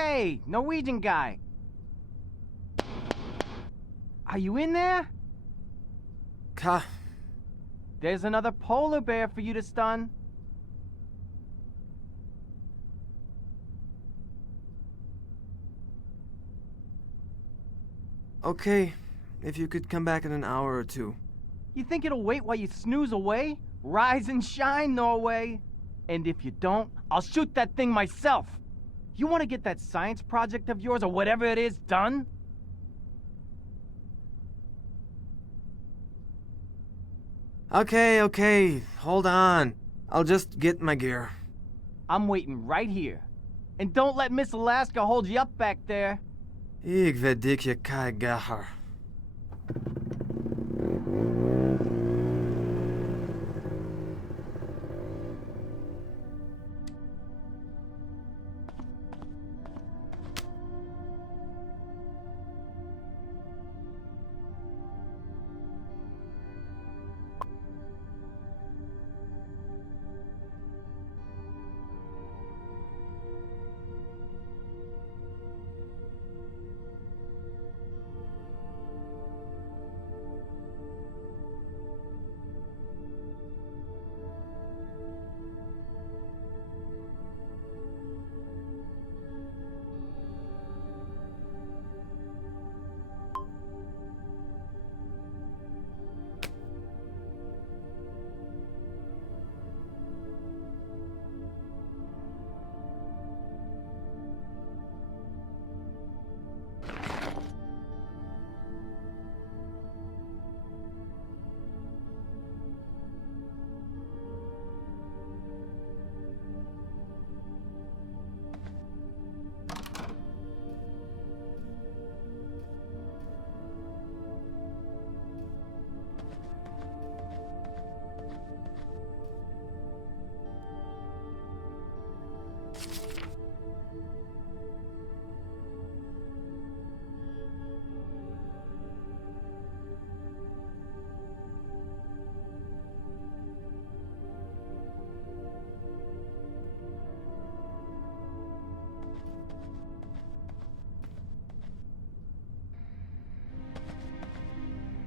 Hey, Norwegian guy. Are you in there? There's another polar bear for you to stun. Okay, if you could come back in an hour or two. You think it'll wait while you snooze away? Rise and shine, Norway. And if you don't, I'll shoot that thing myself. You want to get that science project of yours or whatever it is done? Okay, hold on. I'll just get my gear. I'm waiting right here. And don't let Miss Alaska hold you up back there. Ik weet dik je keigacher.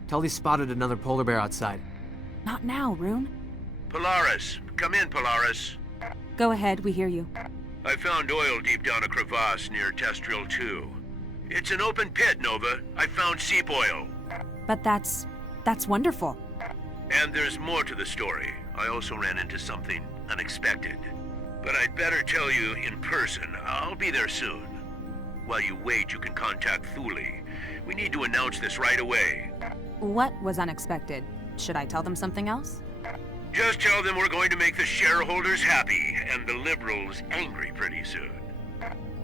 Tully spotted another polar bear outside. Not now, Rune. Polaris. Come in, Polaris. Go ahead, we hear you. I found oil deep down a crevasse near Testril 2. It's an open pit, Nova. I found seep oil. But that's wonderful. And there's more to the story. I also ran into something unexpected. But I'd better tell you in person. I'll be there soon. While you wait, you can contact Thule. We need to announce this right away. What was unexpected? Should I tell them something else? Just tell them we're going to make the shareholders happy and the liberals angry pretty soon.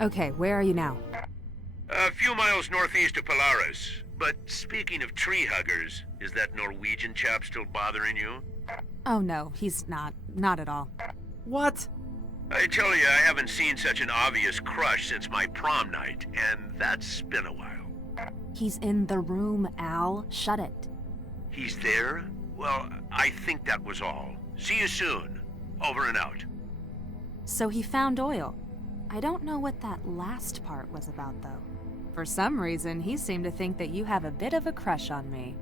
Okay, where are you now? A few miles northeast of Polaris. But speaking of tree huggers, is that Norwegian chap still bothering you? Oh no, he's not. Not at all. What? I tell you, I haven't seen such an obvious crush since my prom night, and that's been a while. He's in the room, Al. Shut it. He's there? Well, I think that was all. See you soon. Over and out. So he found oil. I don't know what that last part was about, though. For some reason, he seemed to think that you have a bit of a crush on me.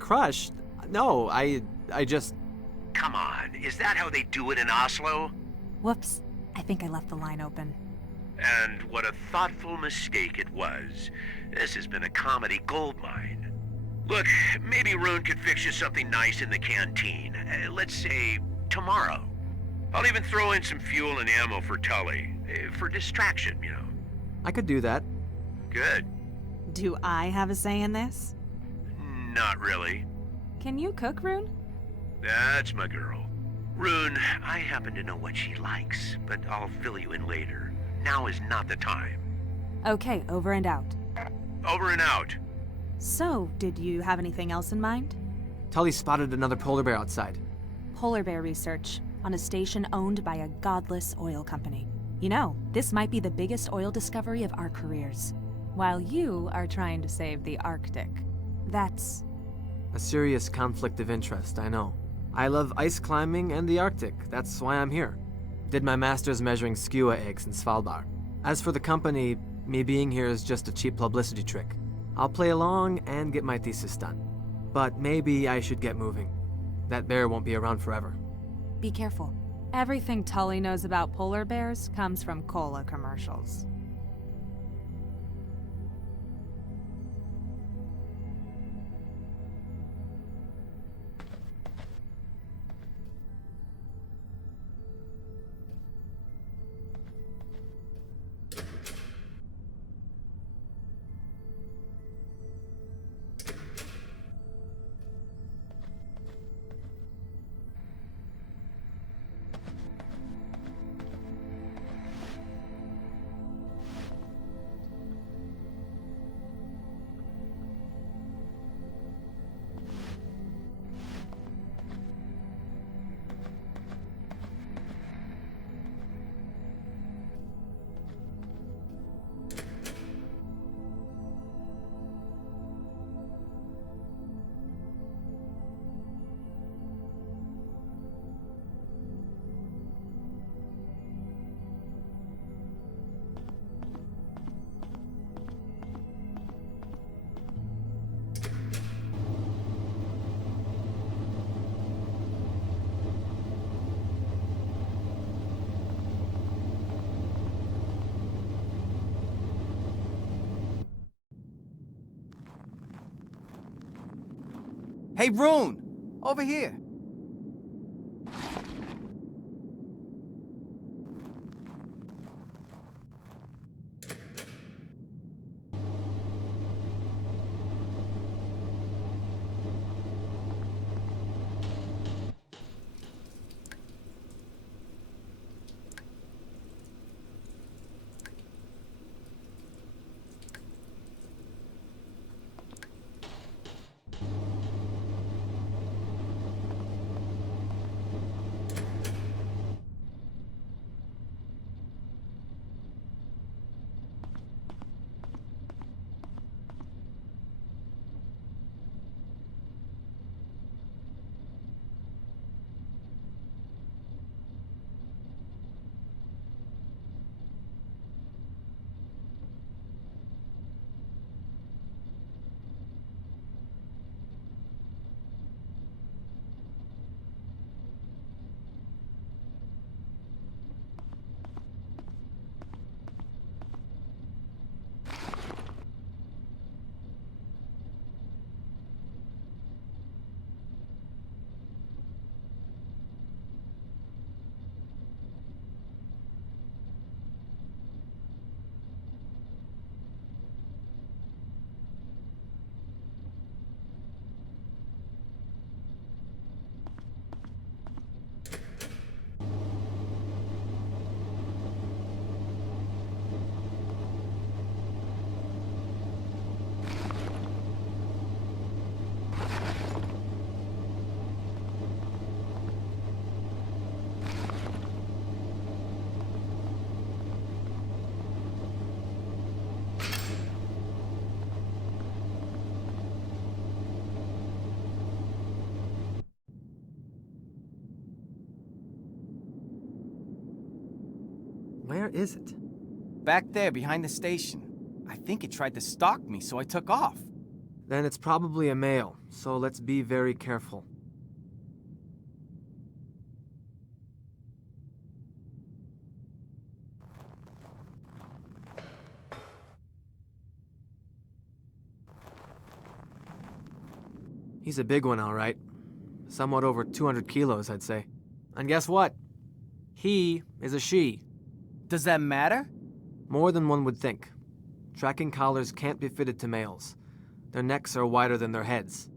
Crush? No, I just... Come on, is that how they do it in Oslo? Whoops. I think I left the line open. And what a thoughtful mistake it was. This has been a comedy goldmine. Look, maybe Rune could fix you something nice in the canteen. Let's say tomorrow. I'll even throw in some fuel and ammo for Tully. For distraction, you know. I could do that. Good. Do I have a say in this? Not really. Can you cook, Rune? That's my girl. Rune, I happen to know what she likes, but I'll fill you in later. Now is not the time. Okay, over and out. Over and out. So, did you have anything else in mind? Tully spotted another polar bear outside. Polar bear research on a station owned by a godless oil company. You know, this might be the biggest oil discovery of our careers. While you are trying to save the Arctic. That's... A serious conflict of interest, I know. I love ice climbing and the Arctic. That's why I'm here. Did my master's measuring skua eggs in Svalbard. As for the company, me being here is just a cheap publicity trick. I'll play along and get my thesis done. But maybe I should get moving. That bear won't be around forever. Be careful. Everything Tully knows about polar bears comes from cola commercials. Hey, Rune! Over here. Where is it? Back there, behind the station. I think it tried to stalk me, so I took off. Then it's probably a male, so let's be very careful. He's a big one, all right. Somewhat over 200 kilos, I'd say. And guess what? He is a she. Does that matter? More than one would think. Tracking collars can't be fitted to males. Their necks are wider than their heads.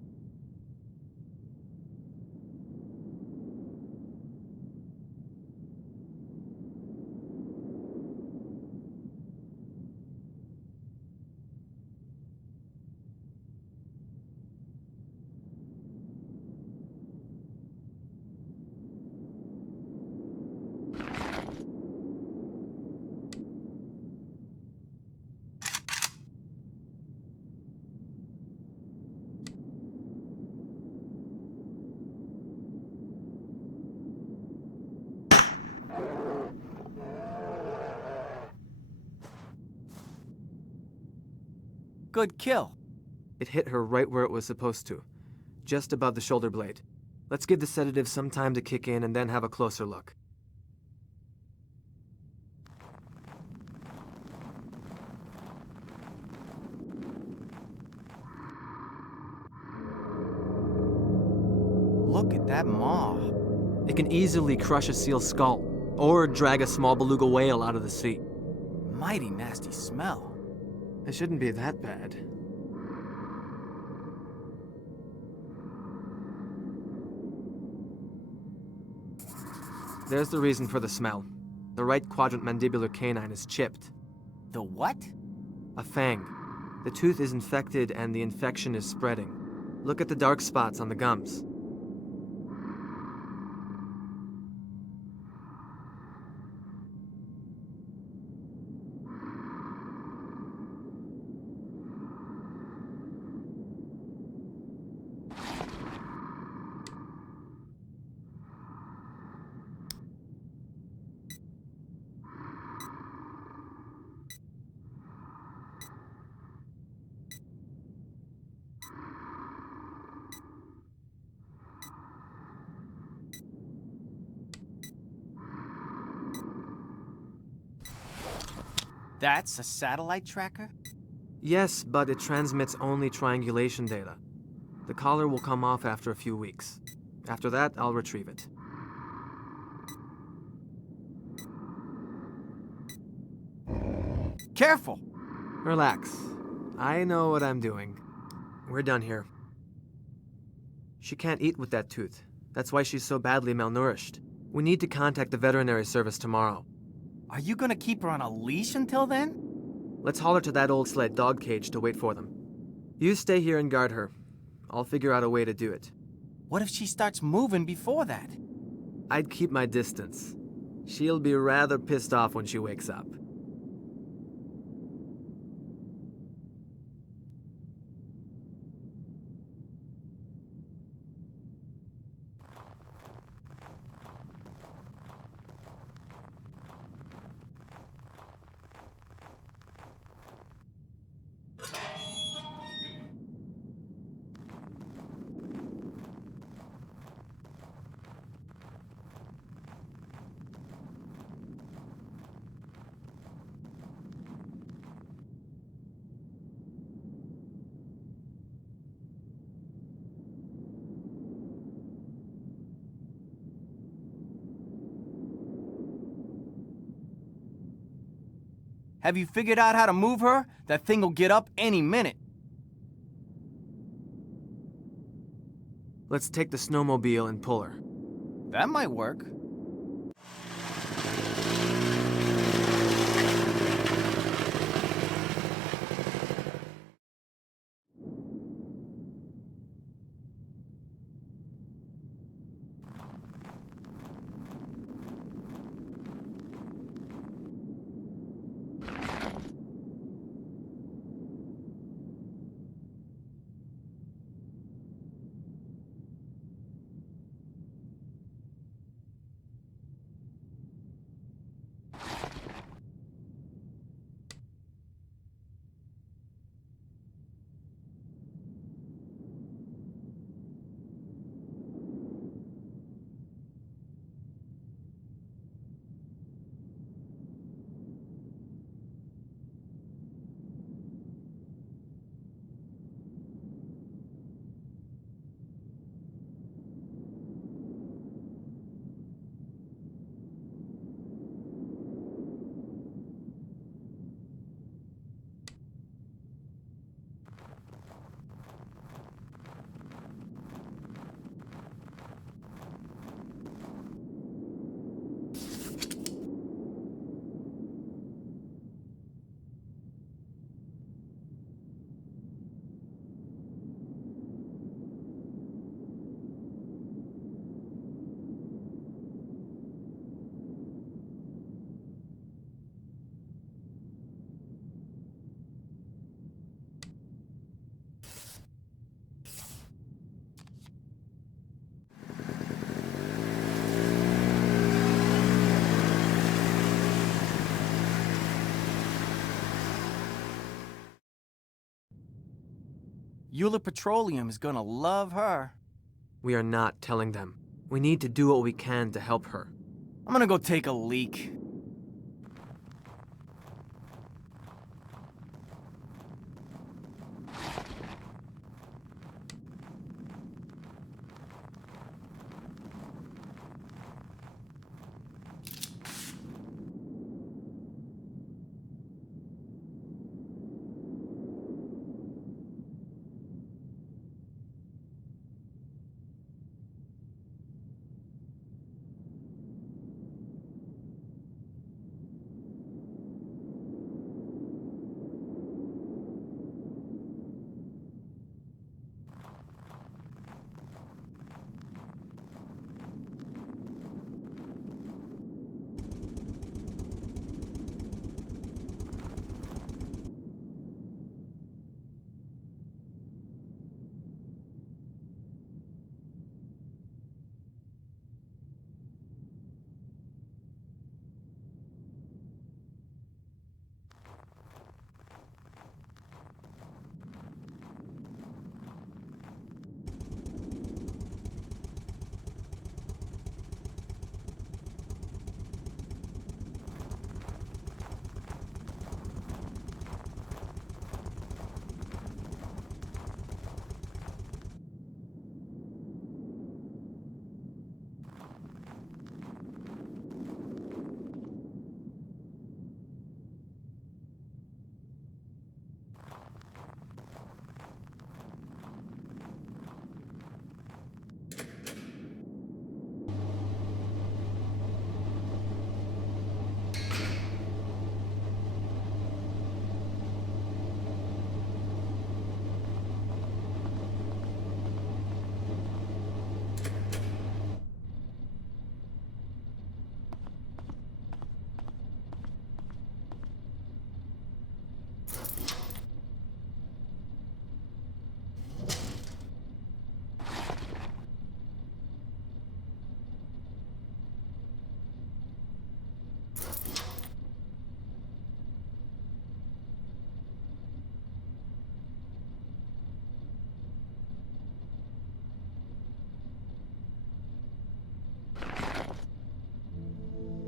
Good kill. It hit her right where it was supposed to, just above the shoulder blade. Let's give the sedative some time to kick in and then have a closer look. Look at that maw. It can easily crush a seal's skull, or drag a small beluga whale out of the sea. Mighty nasty smell. It shouldn't be that bad. There's the reason for the smell. The right quadrant mandibular canine is chipped. The what? A fang. The tooth is infected and the infection is spreading. Look at the dark spots on the gums. That's a satellite tracker? Yes, but it transmits only triangulation data. The collar will come off after a few weeks. After that, I'll retrieve it. Careful! Relax. I know what I'm doing. We're done here. She can't eat with that tooth. That's why she's so badly malnourished. We need to contact the veterinary service tomorrow. Are you gonna keep her on a leash until then? Let's haul her to that old sled dog cage to wait for them. You stay here and guard her. I'll figure out a way to do it. What if she starts moving before that? I'd keep my distance. She'll be rather pissed off when she wakes up. Have you figured out how to move her? That thing will get up any minute. Let's take the snowmobile and pull her. That might work. Euler Petroleum is gonna love her. We are not telling them. We need to do what we can to help her. I'm gonna go take a leak.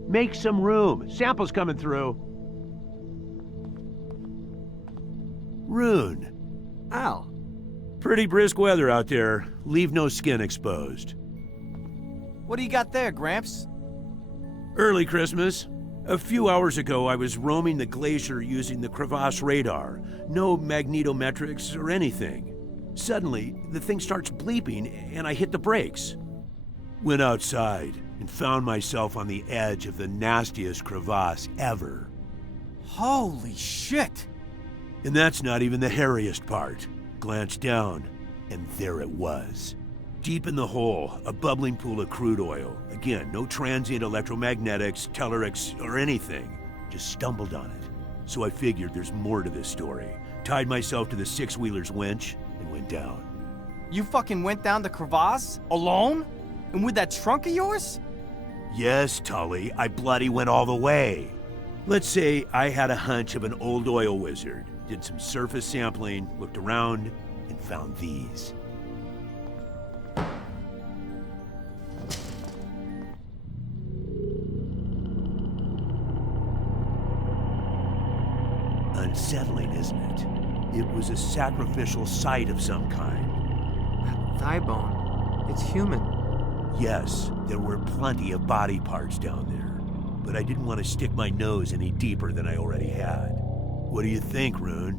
Make some room. Samples coming through. Rune. Al. Pretty brisk weather out there. Leave no skin exposed. What do you got there, Gramps? Early Christmas. A few hours ago, I was roaming the glacier using the crevasse radar. No magnetometrics or anything. Suddenly, the thing starts bleeping and I hit the brakes. Went outside and found myself on the edge of the nastiest crevasse ever. Holy shit! And that's not even the hairiest part. Glanced down, and there it was. Deep in the hole, a bubbling pool of crude oil. Again, no transient electromagnetics, tellurics, or anything. Just stumbled on it. So I figured there's more to this story. Tied myself to the six-wheeler's winch and went down. You fucking went down the crevasse? Alone? And with that trunk of yours? Yes, Tully, I bloody went all the way. Let's say I had a hunch of an old oil wizard, did some surface sampling, looked around, and found these. Unsettling, isn't it? It was a sacrificial site of some kind. That thigh bone. It's human. Yes, there were plenty of body parts down there, but I didn't want to stick my nose any deeper than I already had. What do you think, Rune?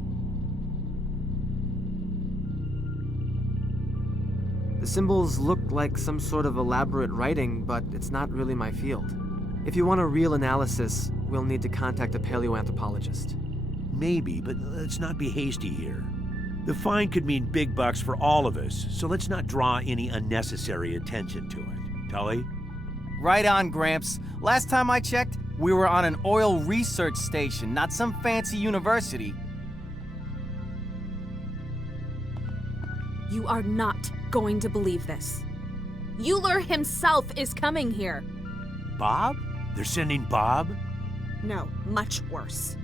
The symbols look like some sort of elaborate writing, but it's not really my field. If you want a real analysis, we'll need to contact a paleoanthropologist. Maybe, but let's not be hasty here. The find could mean big bucks for all of us, so let's not draw any unnecessary attention to it. Tully? Right on, Gramps. Last time I checked, we were on an oil research station, not some fancy university. You are not going to believe this. Euler himself is coming here. Bob? They're sending Bob? No, much worse.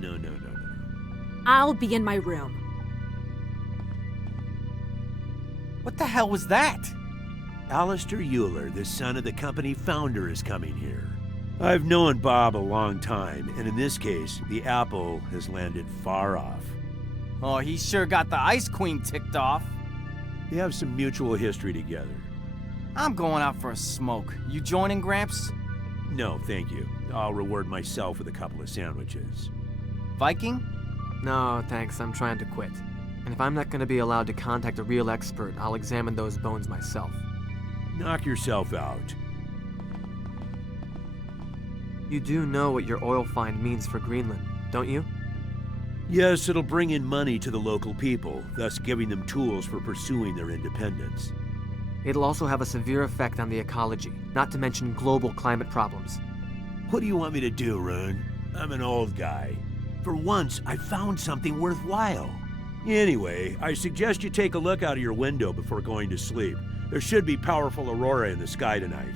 No. I'll be in my room. What the hell was that? Alistair Euler, the son of the company founder, is coming here. I've known Bob a long time, and in this case, the apple has landed far off. Oh, he sure got the Ice Queen ticked off. They have some mutual history together. I'm going out for a smoke. You joining, Gramps? No, thank you. I'll reward myself with a couple of sandwiches. Viking? No, thanks, I'm trying to quit. And if I'm not gonna be allowed to contact a real expert, I'll examine those bones myself. Knock yourself out. You do know what your oil find means for Greenland, don't you? Yes, it'll bring in money to the local people, thus giving them tools for pursuing their independence. It'll also have a severe effect on the ecology, not to mention global climate problems. What do you want me to do, Rune? I'm an old guy. For once, I found something worthwhile. Anyway, I suggest you take a look out of your window before going to sleep. There should be powerful aurora in the sky tonight.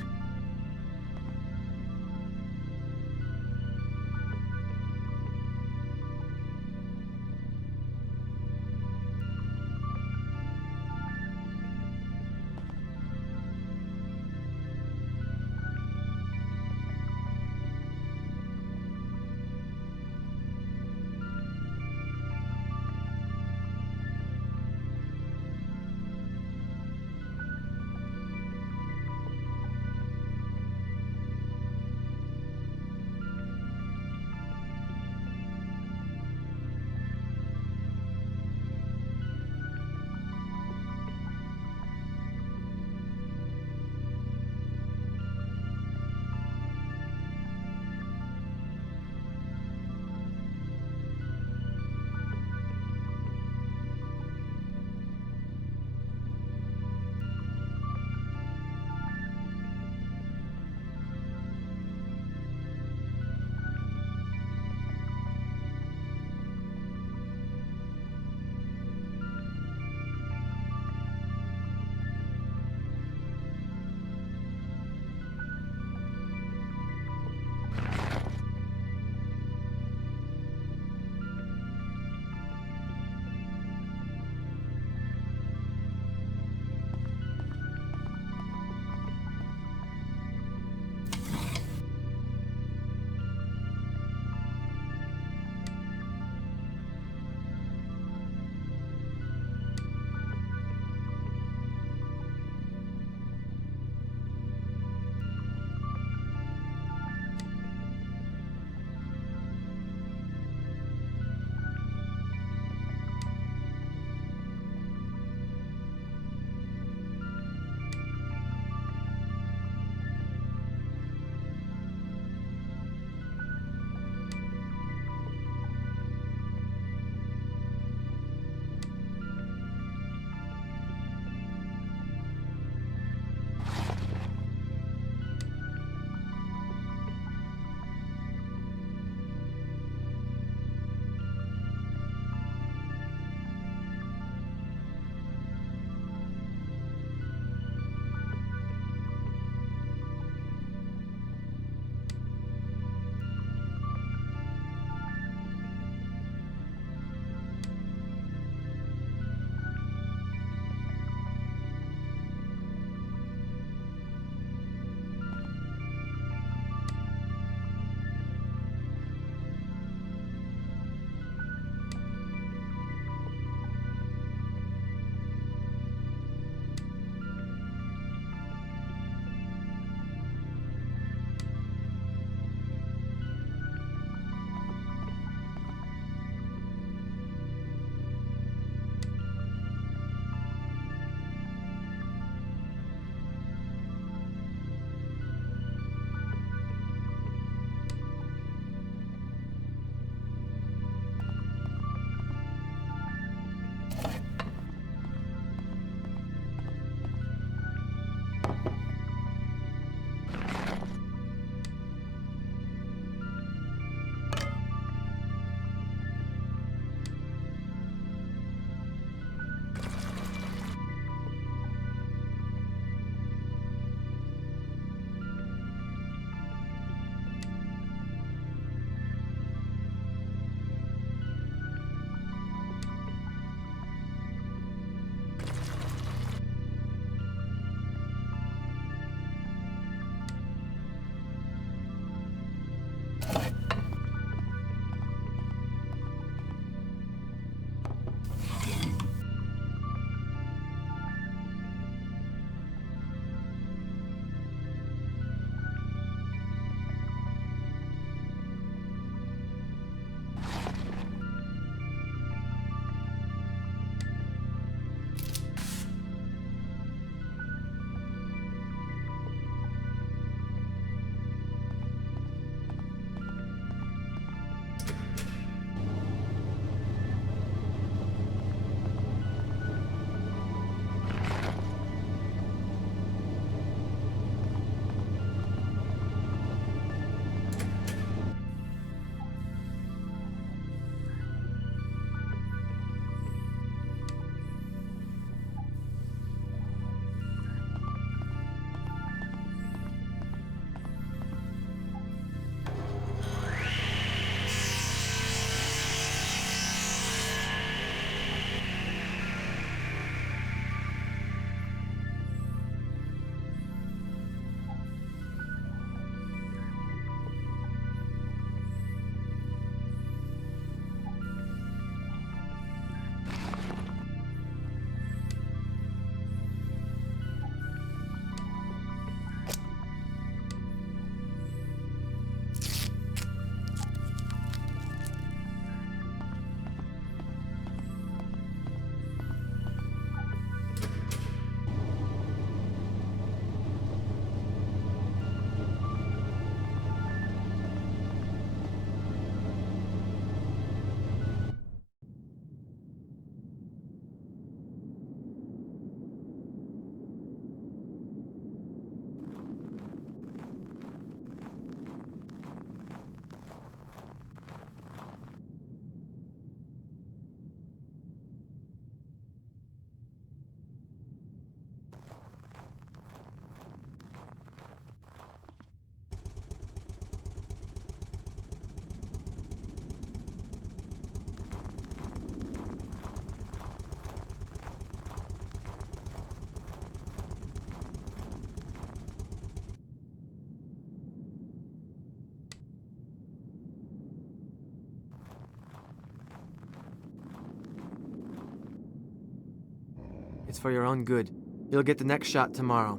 It's for your own good. You'll get the next shot tomorrow.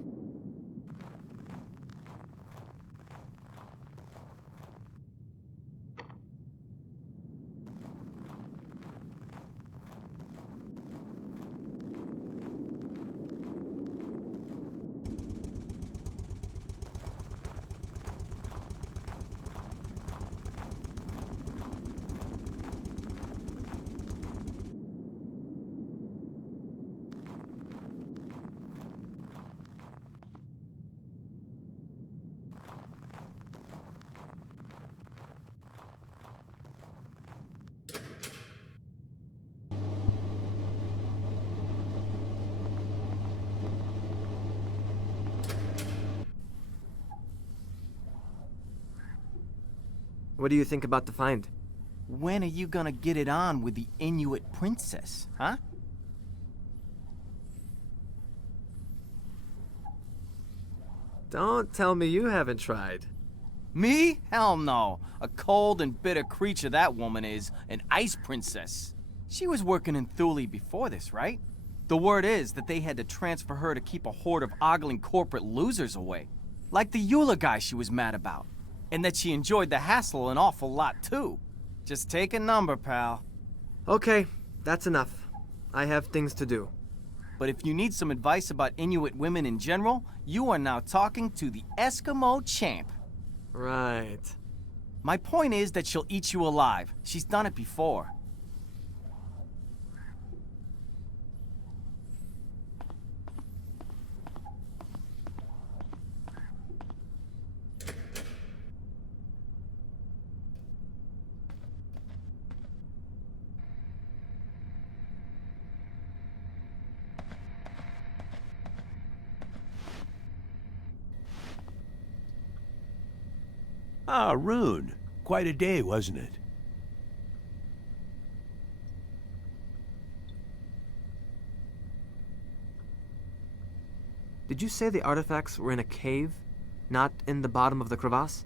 What do you think about the find? When are you gonna get it on with the Inuit princess, huh? Don't tell me you haven't tried. Me? Hell no. A cold and bitter creature that woman is, an ice princess. She was working in Thule before this, right? The word is that they had to transfer her to keep a horde of ogling corporate losers away. Like the Eula guy she was mad about. And that she enjoyed the hassle an awful lot, too. Just take a number, pal. Okay, that's enough. I have things to do. But if you need some advice about Inuit women in general, you are now talking to the Eskimo champ. Right. My point is that she'll eat you alive. She's done it before. Ah, Rune. Quite a day, wasn't it? Did you say the artifacts were in a cave, not in the bottom of the crevasse?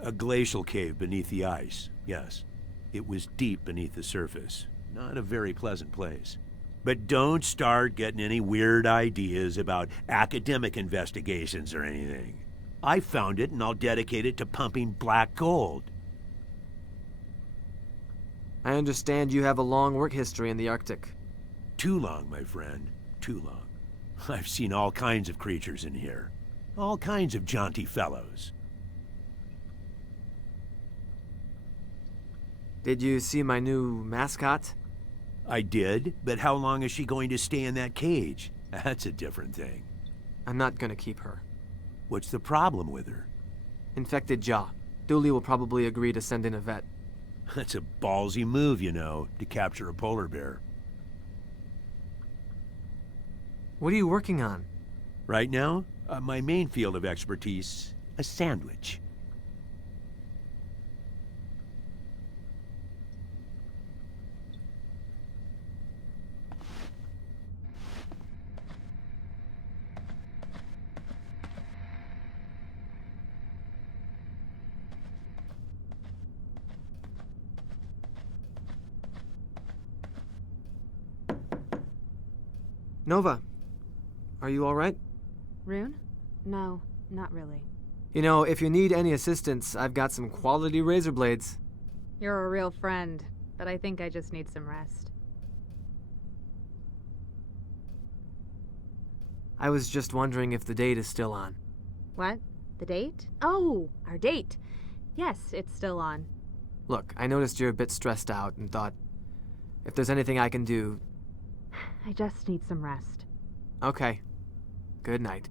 A glacial cave beneath the ice, yes. It was deep beneath the surface. Not a very pleasant place. But don't start getting any weird ideas about academic investigations or anything. I found it and I'll dedicate it to pumping black gold. I understand you have a long work history in the Arctic. Too long, my friend. Too long. I've seen all kinds of creatures in here. All kinds of jaunty fellows. Did you see my new mascot? I did, but how long is she going to stay in that cage? That's a different thing. I'm not gonna keep her. What's the problem with her? Infected jaw. Dooley will probably agree to send in a vet. That's a ballsy move, you know, to capture a polar bear. What are you working on? Right now, my main field of expertise, a sandwich. Nova, are you all right? Rune? No, not really. You know, if you need any assistance, I've got some quality razor blades. You're a real friend, but I think I just need some rest. I was just wondering if the date is still on. What? The date? Oh, our date. Yes, it's still on. Look, I noticed you're a bit stressed out and thought, if there's anything I can do... I just need some rest. Okay. Good night.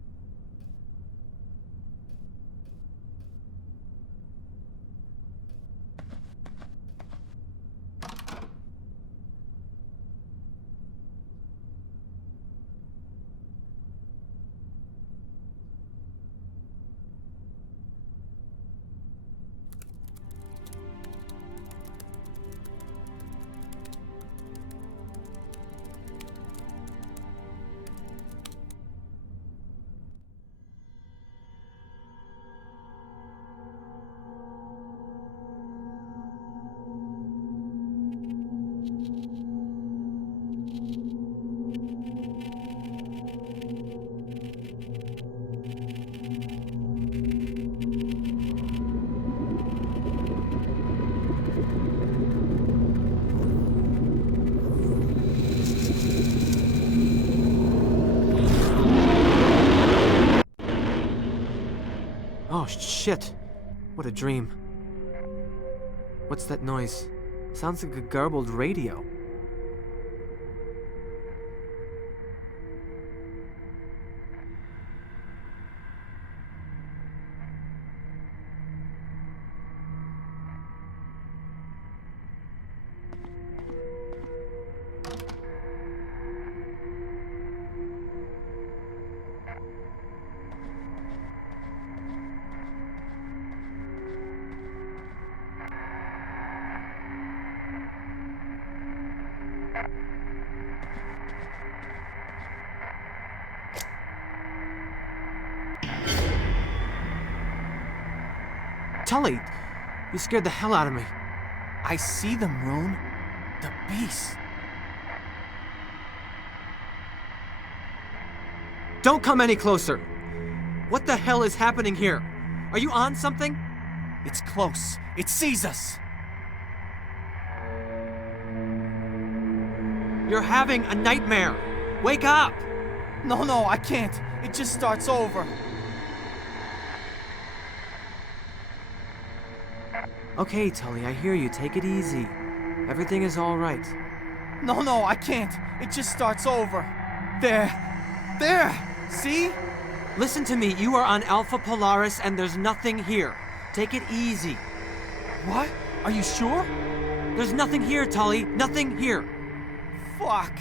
Oh, shit. What a dream. What's that noise? Sounds like a garbled radio. Tully, you scared the hell out of me. I see them, Rune. The beast. Don't come any closer. What the hell is happening here? Are you on something? It's close. It sees us. You're having a nightmare. Wake up! No, I can't. It just starts over. Okay, Tully, I hear you. Take it easy. Everything is all right. No, I can't. It just starts over. There. See? Listen to me. You are on Alpha Polaris and there's nothing here. Take it easy. What? Are you sure? There's nothing here, Tully. Nothing here. Fuck.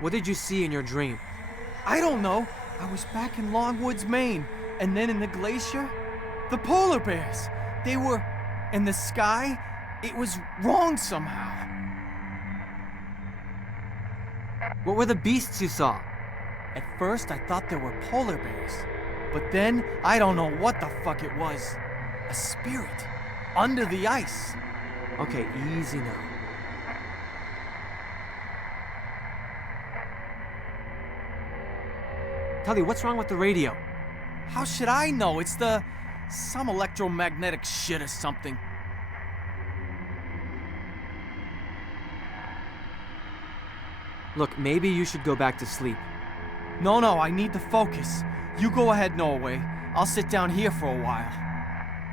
What did you see in your dream? I don't know. I was back in Longwoods, Maine. And then in the glacier, the polar bears. They were in the sky. It was wrong somehow. What were the beasts you saw? At first, I thought there were polar bears. But then, I don't know what the fuck it was. A spirit. Under the ice. Okay, easy now. Tully, what's wrong with the radio? How should I know? It's some electromagnetic shit or something. Look, maybe you should go back to sleep. No, I need to focus. You go ahead, Norway. I'll sit down here for a while.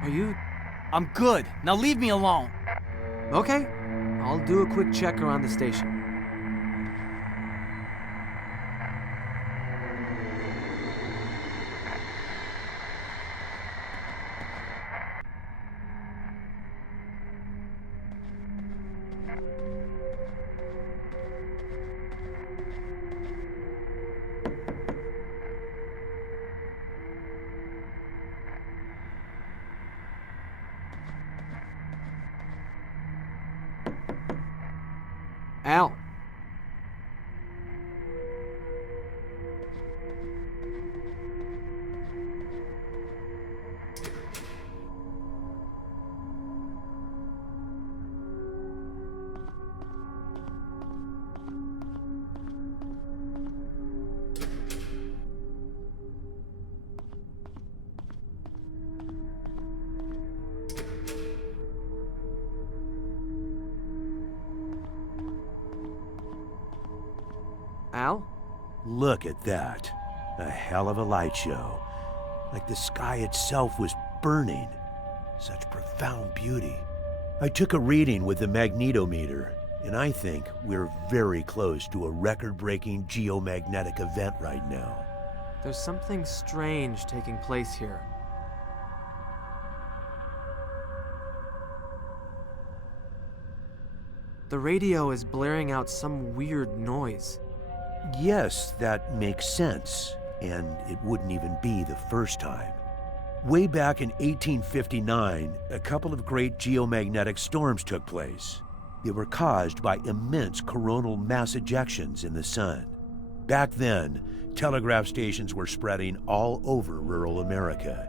Are you... I'm good. Now leave me alone. Okay. I'll do a quick check around the station. Al. Al? Look at that. A hell of a light show. Like the sky itself was burning. Such profound beauty. I took a reading with the magnetometer, and I think we're very close to a record-breaking geomagnetic event right now. There's something strange taking place here. The radio is blaring out some weird noise. Yes, that makes sense, and it wouldn't even be the first time. Way back in 1859, a couple of great geomagnetic storms took place. They were caused by immense coronal mass ejections in the sun. Back then, telegraph stations were spreading all over rural America.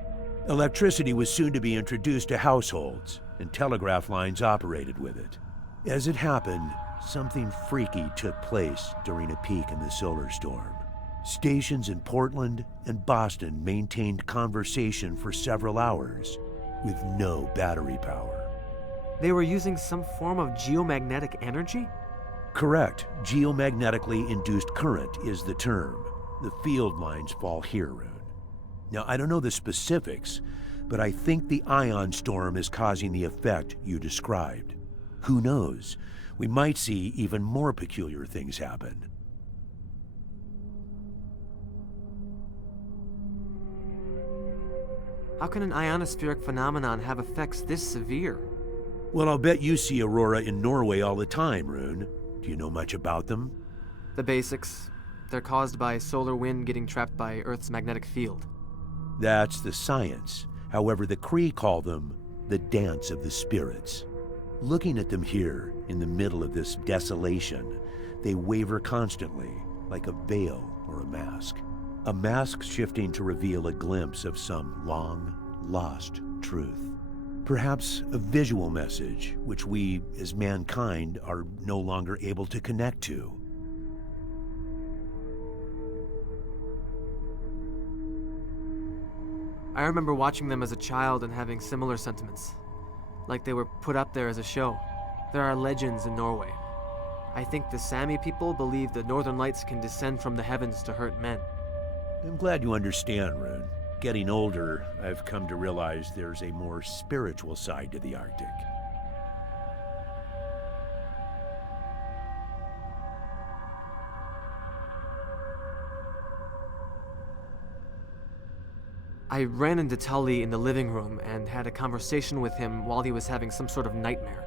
Electricity was soon to be introduced to households, and telegraph lines operated with it. As it happened, something freaky took place during a peak in the solar storm. Stations in Portland and Boston maintained conversation for several hours with no battery power. They were using some form of geomagnetic energy? Correct. Geomagnetically induced current is the term. The field lines fall here, Rune. Now, I don't know the specifics, but I think the ion storm is causing the effect you described. Who knows? We might see even more peculiar things happen. How can an ionospheric phenomenon have effects this severe? Well, I'll bet you see aurora in Norway all the time, Rune. Do you know much about them? The basics. They're caused by solar wind getting trapped by Earth's magnetic field. That's the science. However, the Cree call them the dance of the spirits. Looking at them here, in the middle of this desolation, they waver constantly, like a veil or a mask. A mask shifting to reveal a glimpse of some long, lost truth. Perhaps a visual message which we, as mankind, are no longer able to connect to. I remember watching them as a child and having similar sentiments. Like they were put up there as a show. There are legends in Norway. I think the Sami people believe the northern lights can descend from the heavens to hurt men. I'm glad you understand, Rune. Getting older, I've come to realize there's a more spiritual side to the Arctic. I ran into Tully in the living room and had a conversation with him while he was having some sort of nightmare.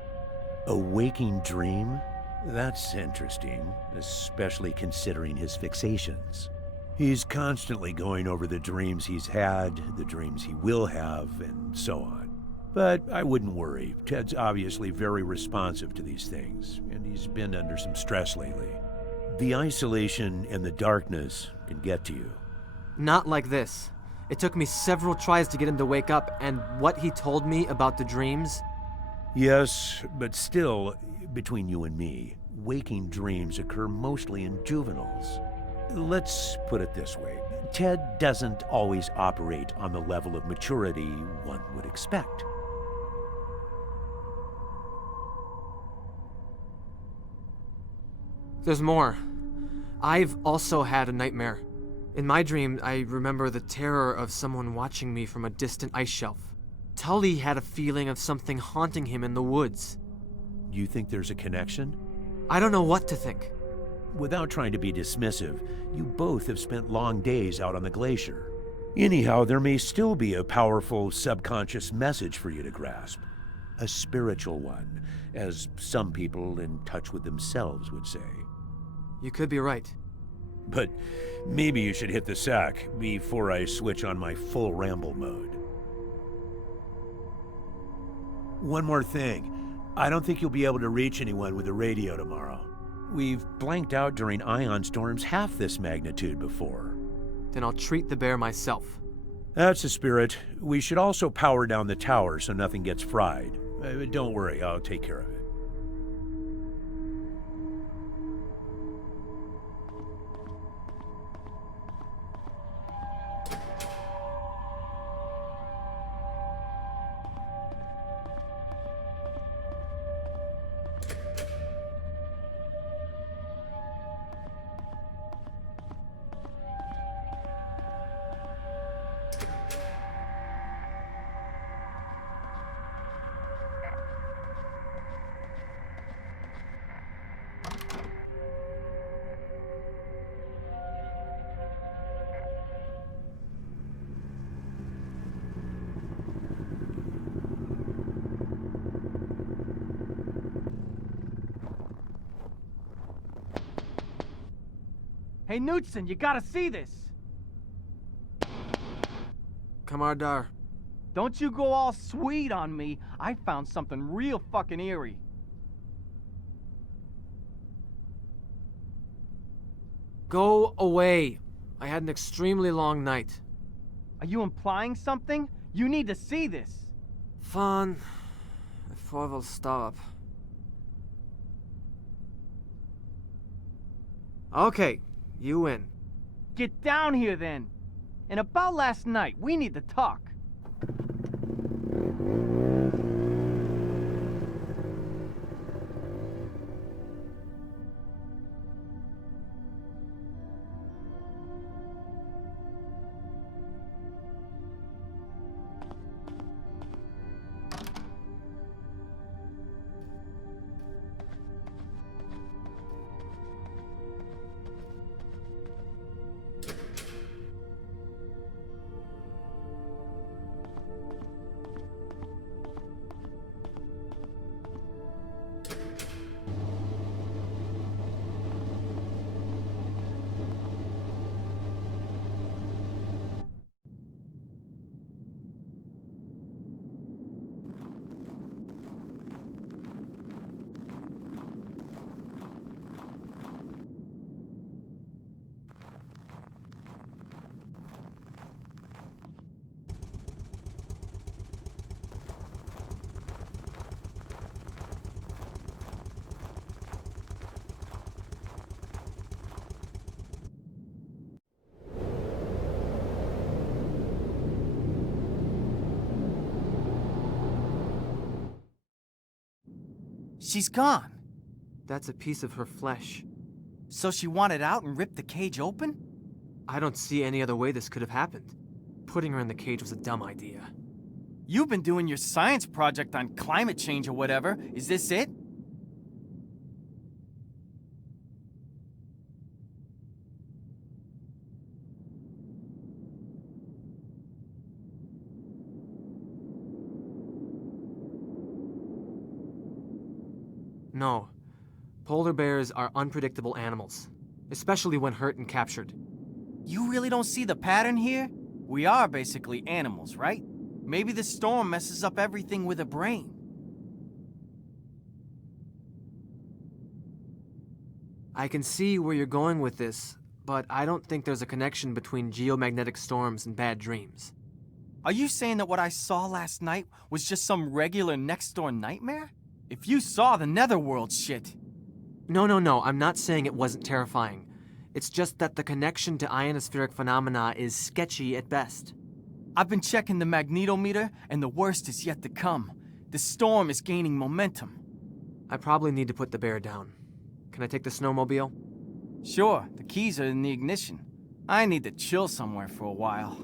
A waking dream? That's interesting, especially considering his fixations. He's constantly going over the dreams he's had, the dreams he will have, and so on. But I wouldn't worry. Ted's obviously very responsive to these things, and he's been under some stress lately. The isolation and the darkness can get to you. Not like this. It took me several tries to get him to wake up, and what he told me about the dreams... Yes, but still, between you and me, waking dreams occur mostly in juveniles. Let's put it this way. Ted doesn't always operate on the level of maturity one would expect. There's more. I've also had a nightmare. In my dream, I remember the terror of someone watching me from a distant ice shelf. Tully had a feeling of something haunting him in the woods. Do you think there's a connection? I don't know what to think. Without trying to be dismissive, you both have spent long days out on the glacier. Anyhow, there may still be a powerful subconscious message for you to grasp. A spiritual one, as some people in touch with themselves would say. You could be right. But maybe you should hit the sack before I switch on my full ramble mode. One more thing. I don't think you'll be able to reach anyone with the radio tomorrow. We've blanked out during ion storms half this magnitude before. Then I'll treat the bear myself. That's the spirit. We should also power down the tower so nothing gets fried. Don't worry, I'll take care of it. Hey, Knudsen, you gotta see this! Kamardar. Don't you go all sweet on me. I found something real fucking eerie. Go away. I had an extremely long night. Are you implying something? You need to see this. Fun. If I will stop. Okay, you win. Get down here then. And about last night, we need to talk. She's gone. That's a piece of her flesh. So she wanted out and ripped the cage open? I don't see any other way this could have happened. Putting her in the cage was a dumb idea. You've been doing your science project on climate change or whatever. Is this it? No. Polar bears are unpredictable animals, especially when hurt and captured. You really don't see the pattern here? We are basically animals, right? Maybe the storm messes up everything with a brain. I can see where you're going with this, but I don't think there's a connection between geomagnetic storms and bad dreams. Are you saying that what I saw last night was just some regular next-door nightmare? If you saw the netherworld shit... No, I'm not saying it wasn't terrifying. It's just that the connection to ionospheric phenomena is sketchy at best. I've been checking the magnetometer, and the worst is yet to come. The storm is gaining momentum. I probably need to put the bear down. Can I take the snowmobile? Sure, the keys are in the ignition. I need to chill somewhere for a while.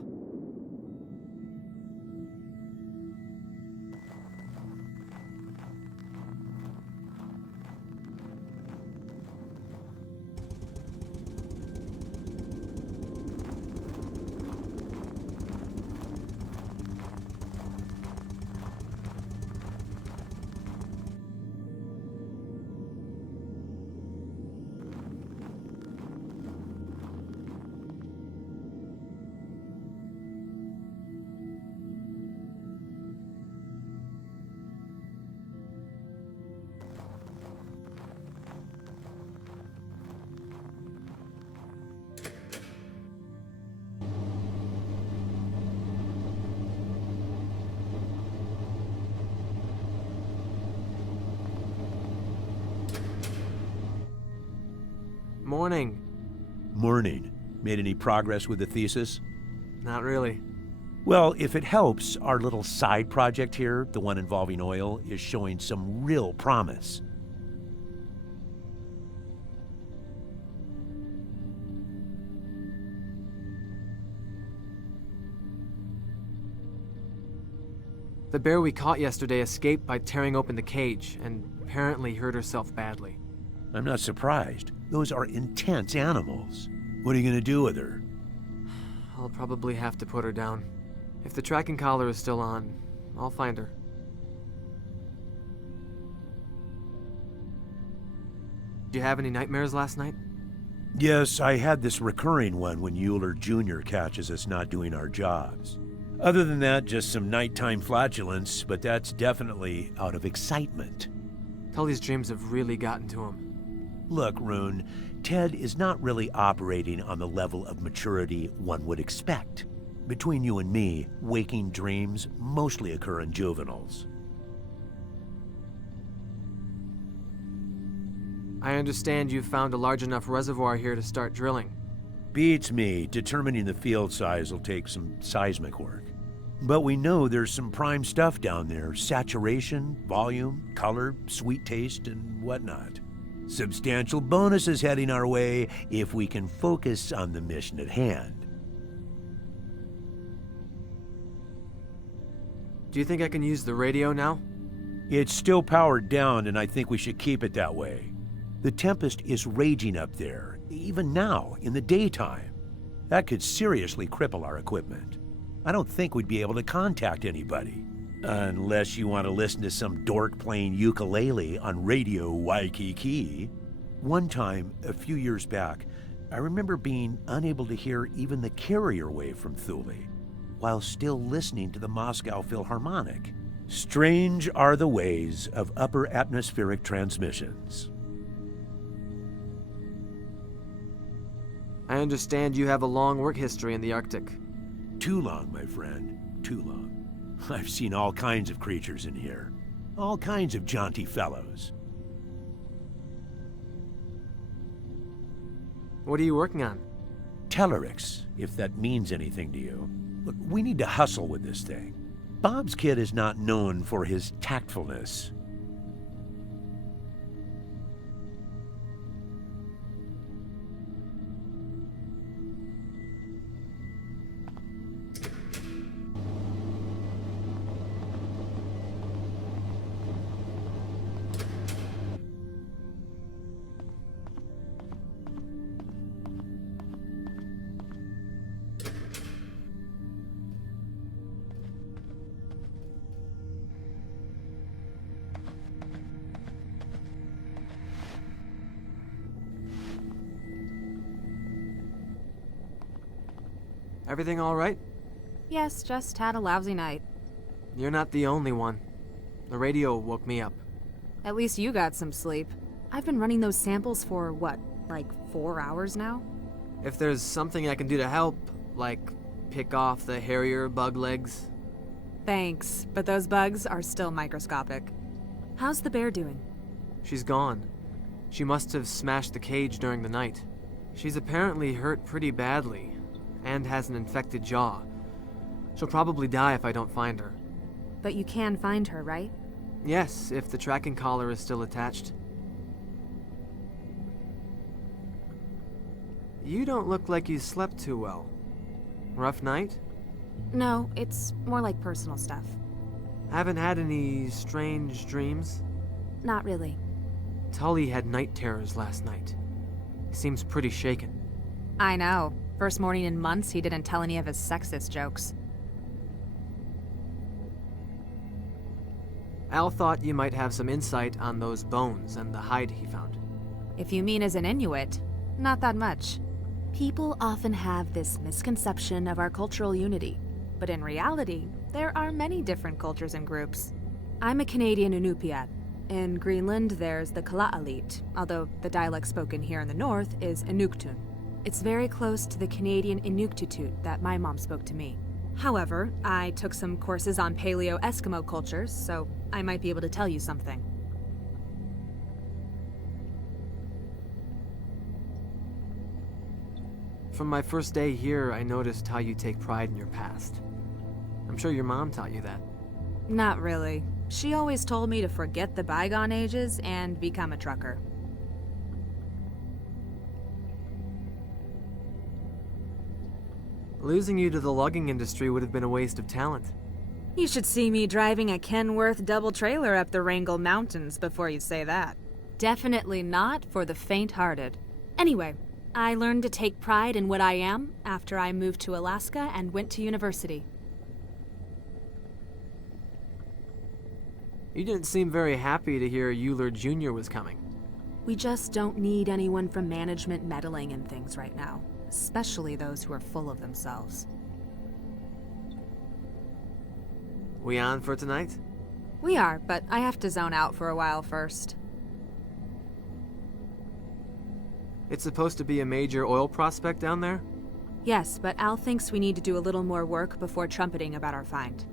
Morning. Morning. Made any progress with the thesis? Not really. Well, if it helps, our little side project here, the one involving oil, is showing some real promise. The bear we caught yesterday escaped by tearing open the cage and apparently hurt herself badly. I'm not surprised. Those are intense animals. What are you going to do with her? I'll probably have to put her down. If the tracking collar is still on, I'll find her. Did you have any nightmares last night? Yes, I had this recurring one when Euler Jr. catches us not doing our jobs. Other than that, just some nighttime flatulence, but that's definitely out of excitement. Tully's dreams have really gotten to him. Look, Rune, Ted is not really operating on the level of maturity one would expect. Between you and me, waking dreams mostly occur in juveniles. I understand you've found a large enough reservoir here to start drilling. Beats me. Determining the field size will take some seismic work. But we know there's some prime stuff down there. Saturation, volume, color, sweet taste, and whatnot. Substantial bonuses heading our way if we can focus on the mission at hand. Do you think I can use the radio now? It's still powered down, and I think we should keep it that way. The tempest is raging up there, even now, in the daytime. That could seriously cripple our equipment. I don't think we'd be able to contact anybody. Unless you want to listen to some dork playing ukulele on Radio Waikiki. One time, a few years back, I remember being unable to hear even the carrier wave from Thule, while still listening to the Moscow Philharmonic. Strange are the ways of upper atmospheric transmissions. I understand you have a long work history in the Arctic. Too long, my friend, too long. I've seen all kinds of creatures in here. All kinds of jaunty fellows. What are you working on? Tellurics, if that means anything to you. Look, we need to hustle with this thing. Bob's kid is not known for his tactfulness. Everything all right? Yes, just had a lousy night. You're not the only one. The radio woke me up. At least you got some sleep. I've been running those samples for, what, like 4 hours now? If there's something I can do to help, like pick off the hairier bug legs. Thanks, but those bugs are still microscopic. How's the bear doing? She's gone. She must have smashed the cage during the night. She's apparently hurt pretty badly, and has an infected jaw. She'll probably die if I don't find her. But you can find her, right? Yes, if the tracking collar is still attached. You don't look like you slept too well. Rough night? No, it's more like personal stuff. Haven't had any strange dreams? Not really. Tully had night terrors last night. He seems pretty shaken. I know. First morning in months, he didn't tell any of his sexist jokes. Al thought you might have some insight on those bones and the hide he found. If you mean as an Inuit, not that much. People often have this misconception of our cultural unity, but in reality, there are many different cultures and groups. I'm a Canadian Inupiat. In Greenland, there's the Kalaallit, although the dialect spoken here in the north is Inuktun. It's very close to the Canadian Inuktitut that my mom spoke to me. However, I took some courses on Paleo-Eskimo cultures, so I might be able to tell you something. From my first day here, I noticed how you take pride in your past. I'm sure your mom taught you that. Not really. She always told me to forget the bygone ages and become a trucker. Losing you to the logging industry would have been a waste of talent. You should see me driving a Kenworth double trailer up the Wrangell Mountains before you say that. Definitely not for the faint-hearted. Anyway, I learned to take pride in what I am after I moved to Alaska and went to university. You didn't seem very happy to hear Euler Jr. was coming. We just don't need anyone from management meddling in things right now, especially those who are full of themselves. We on for tonight? We are, but I have to zone out for a while first. It's supposed to be a major oil prospect down there? Yes, but Al thinks we need to do a little more work before trumpeting about our find.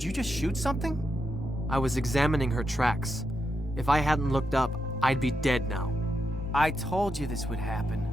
Did you just shoot something? I was examining her tracks. If I hadn't looked up, I'd be dead now. I told you this would happen.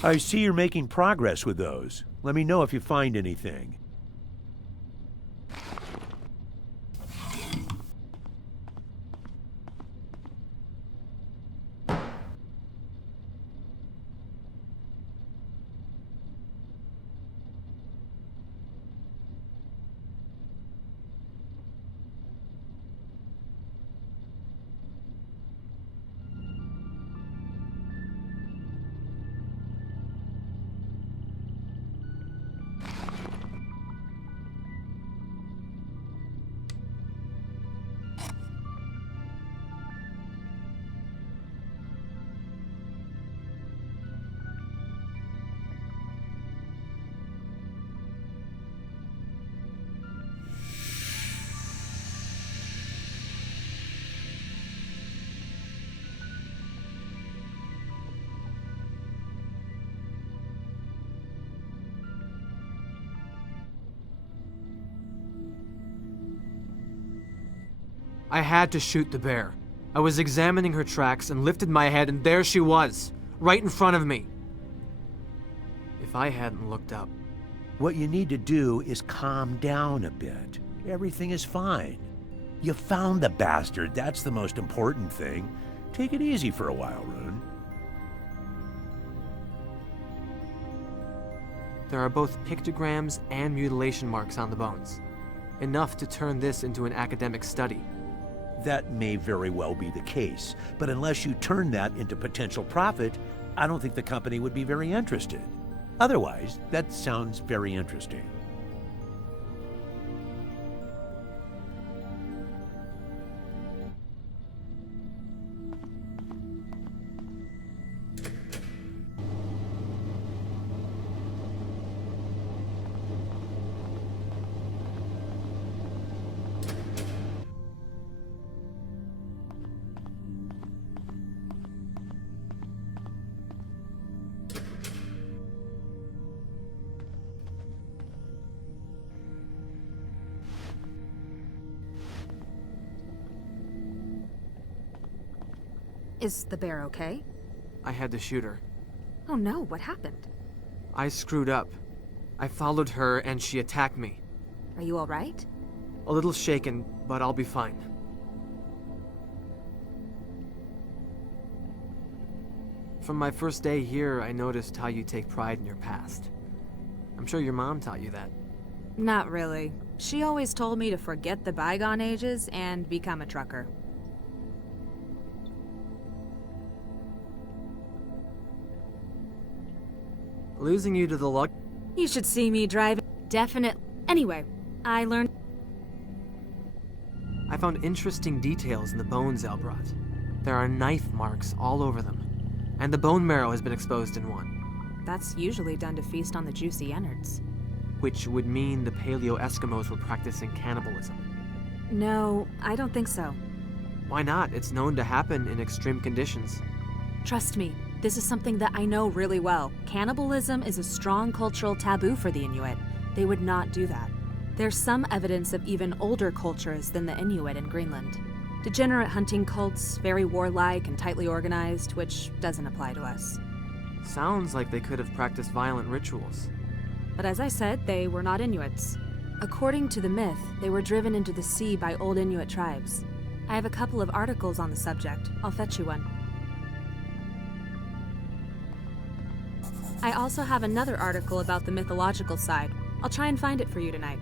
I see you're making progress with those. Let me know if you find anything. I had to shoot the bear. I was examining her tracks and lifted my head, and there she was, right in front of me. If I hadn't looked up. What you need to do is calm down a bit. Everything is fine. You found the bastard. That's the most important thing. Take it easy for a while, Rune. There are both pictograms and mutilation marks on the bones. Enough to turn this into an academic study. That may very well be the case, but unless you turn that into potential profit, I don't think the company would be very interested. Otherwise, that sounds very interesting. Is the bear okay? I had to shoot her. Oh no, what happened? I screwed up. I followed her and she attacked me. Are you alright? A little shaken, but I'll be fine. From my first day here, I noticed how you take pride in your past. I'm sure your mom taught you that. Not really. She always told me to forget the bygone ages and become a trucker. Losing you to the luck. You should see me driving. Definite. Anyway, I learned. I found interesting details in the bones Elle brought. There are knife marks all over them, and the bone marrow has been exposed in one. That's usually done to feast on the juicy innards. Which would mean the Paleo Eskimos were practicing cannibalism. No, I don't think so. Why not? It's known to happen in extreme conditions. Trust me, this is something that I know really well. Cannibalism is a strong cultural taboo for the Inuit. They would not do that. There's some evidence of even older cultures than the Inuit in Greenland. Degenerate hunting cults, very warlike and tightly organized, which doesn't apply to us. Sounds like they could have practiced violent rituals. But as I said, they were not Inuits. According to the myth, they were driven into the sea by old Inuit tribes. I have a couple of articles on the subject. I'll fetch you one. I also have another article about the mythological side. I'll try and find it for you tonight.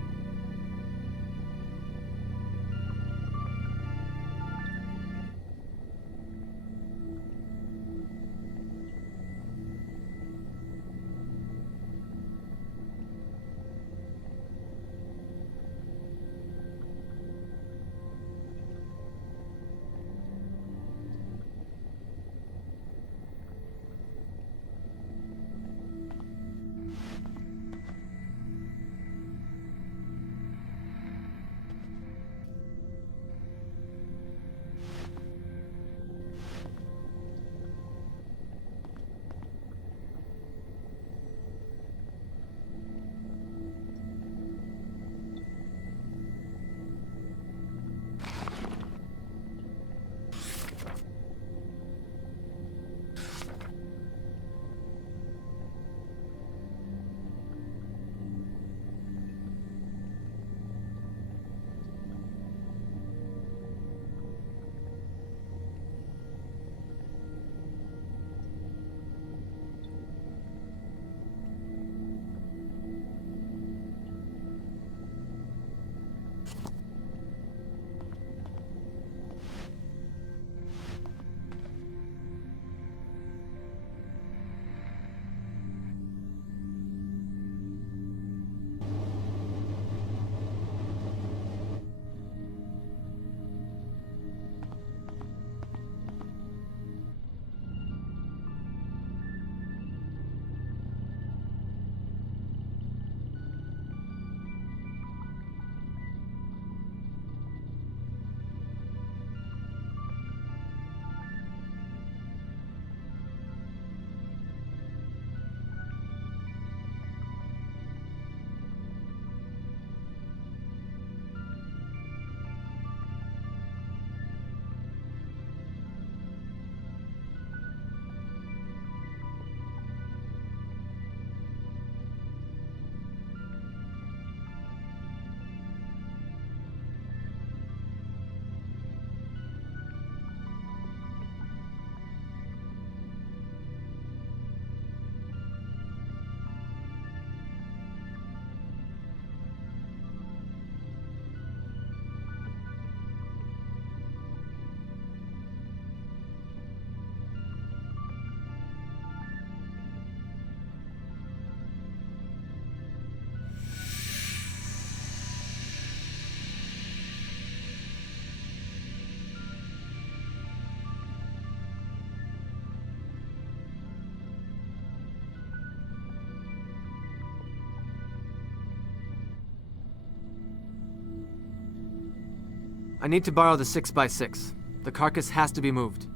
I need to borrow the 6x6. The carcass has to be moved.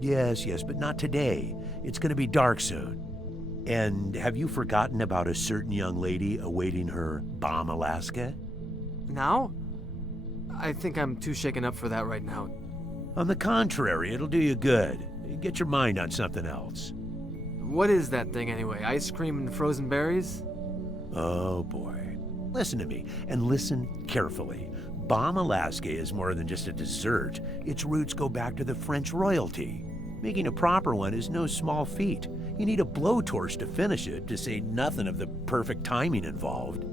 Yes, but not today. It's gonna be dark soon. And have you forgotten about a certain young lady awaiting her bomb Alaska? Now? I think I'm too shaken up for that right now. On the contrary, it'll do you good. Get your mind on something else. What is that thing anyway? Ice cream and frozen berries? Oh boy. Listen to me, and listen carefully. Bomb Alaska is more than just a dessert. Its roots go back to the French royalty. Making a proper one is no small feat. You need a blowtorch to finish it, to say nothing of the perfect timing involved.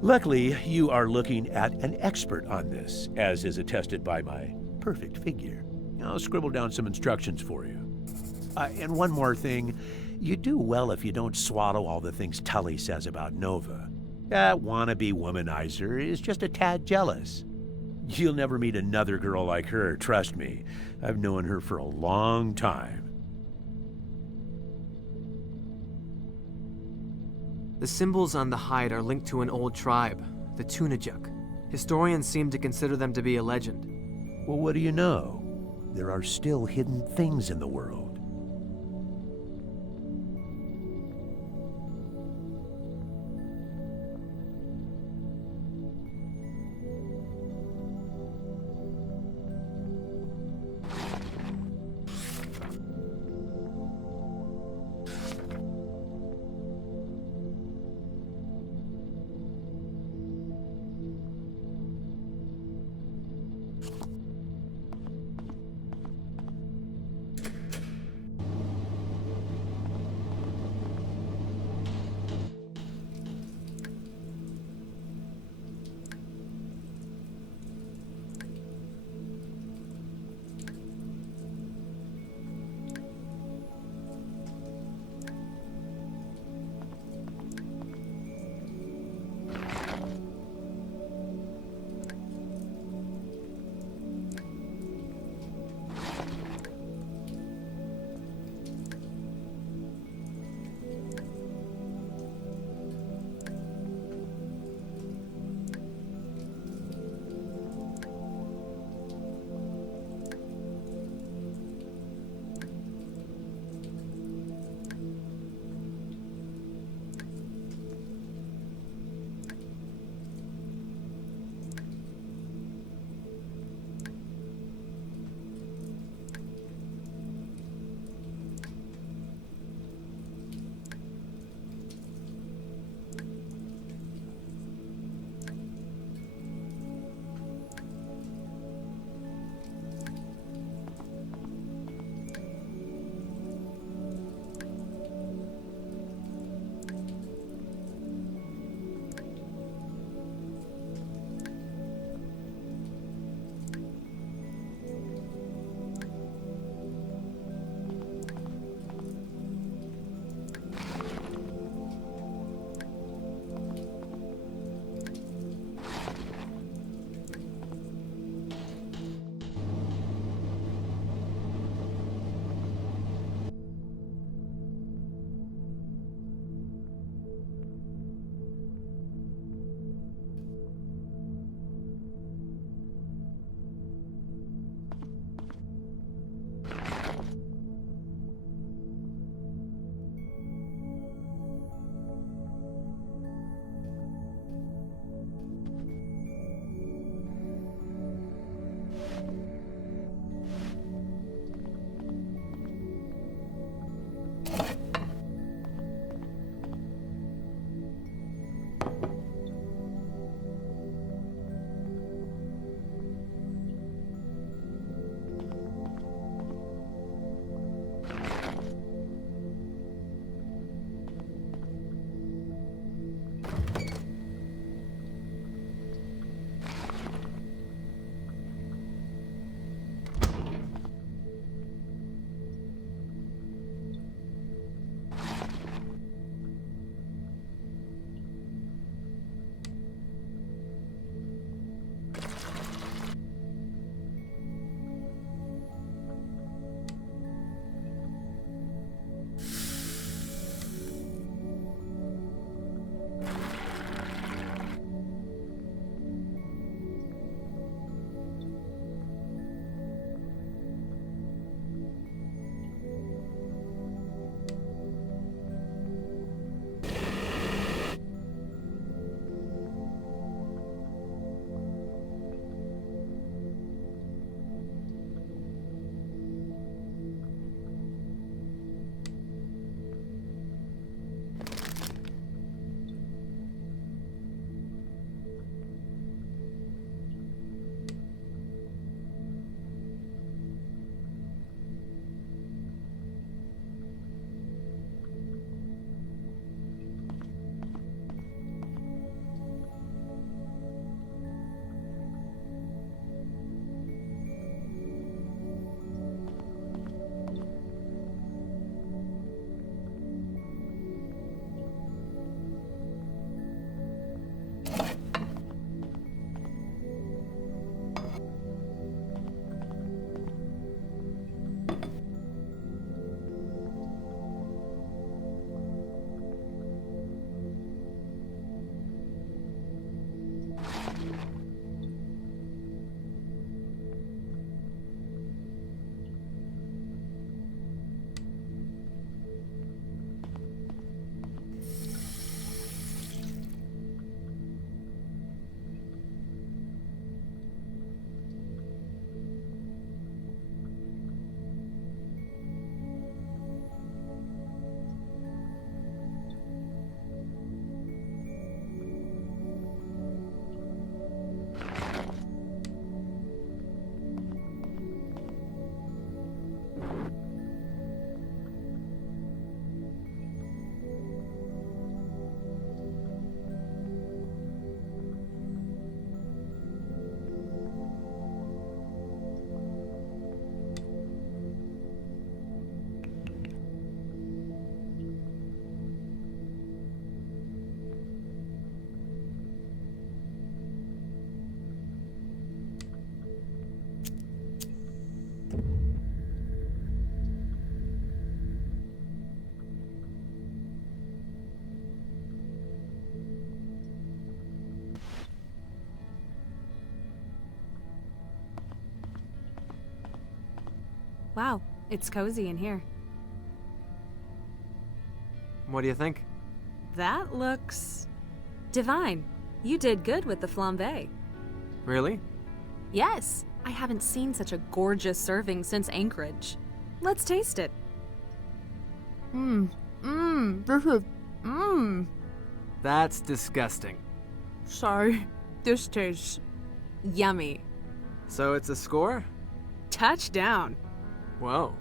Luckily, you are looking at an expert on this, as is attested by my perfect figure. I'll scribble down some instructions for you. And one more thing, you do well if you don't swallow all the things Tully says about Nova. That wannabe womanizer is just a tad jealous. You'll never meet another girl like her, trust me. I've known her for a long time. The symbols on the hide are linked to an old tribe, the Tunajuk. Historians seem to consider them to be a legend. Well, what do you know? There are still hidden things in the world. Wow, it's cozy in here. What do you think? That looks... divine. You did good with the flambe. Really? Yes, I haven't seen such a gorgeous serving since Anchorage. Let's taste it. This is... That's disgusting. Sorry, this tastes... yummy. So it's a score? Touchdown. Whoa.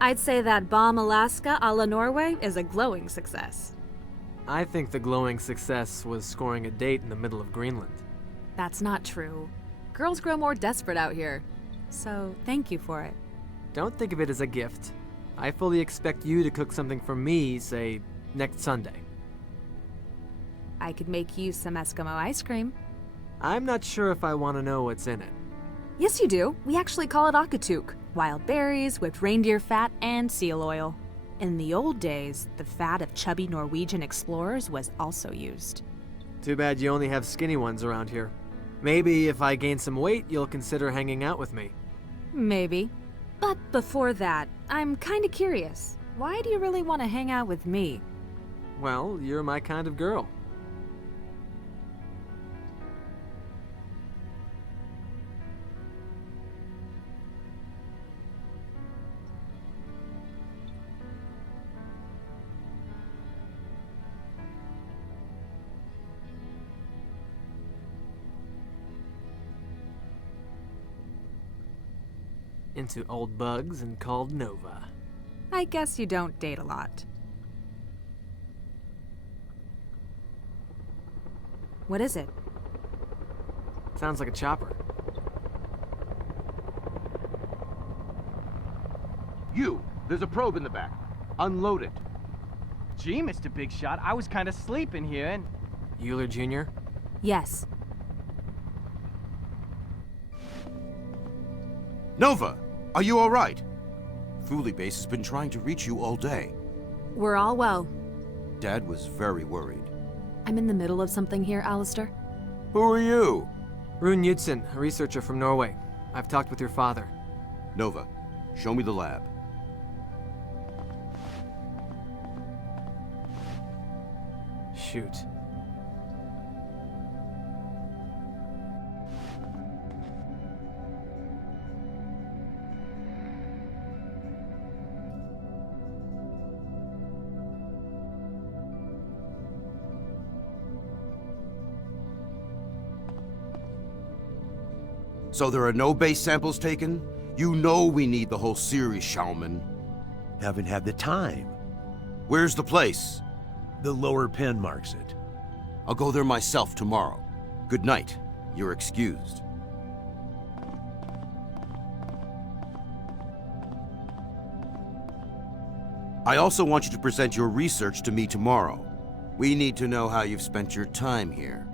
I'd say that Bomb Alaska a la Norway is a glowing success. I think the glowing success was scoring a date in the middle of Greenland. That's not true. Girls grow more desperate out here. So, thank you for it. Don't think of it as a gift. I fully expect you to cook something for me, say, next Sunday. I could make you some Eskimo ice cream. I'm not sure if I want to know what's in it. Yes, you do. We actually call it akatuk. Wild berries with reindeer fat and seal oil. In the old days, the fat of chubby Norwegian explorers was also used. Too bad you only have skinny ones around here. Maybe if I gain some weight, you'll consider hanging out with me. Maybe. But before that, I'm kinda curious. Why do you really want to hang out with me? Well, you're my kind of girl. Into old bugs and called Nova. I guess you don't date a lot. What is it? Sounds like a chopper. You! There's a probe in the back. Unload it. Gee, Mr. Big Shot, I was kind of sleeping here and... Euler Jr.? Yes. Nova, are you all right? Thule Base has been trying to reach you all day. We're all well. Dad was very worried. I'm in the middle of something here, Alistair. Who are you? Rune Knudsen, a researcher from Norway. I've talked with your father. Nova, show me the lab. Shoot. So there are no base samples taken? You know we need the whole series, Shaman. Haven't had the time. Where's the place? The lower pen marks it. I'll go there myself tomorrow. Good night. You're excused. I also want you to present your research to me tomorrow. We need to know how you've spent your time here.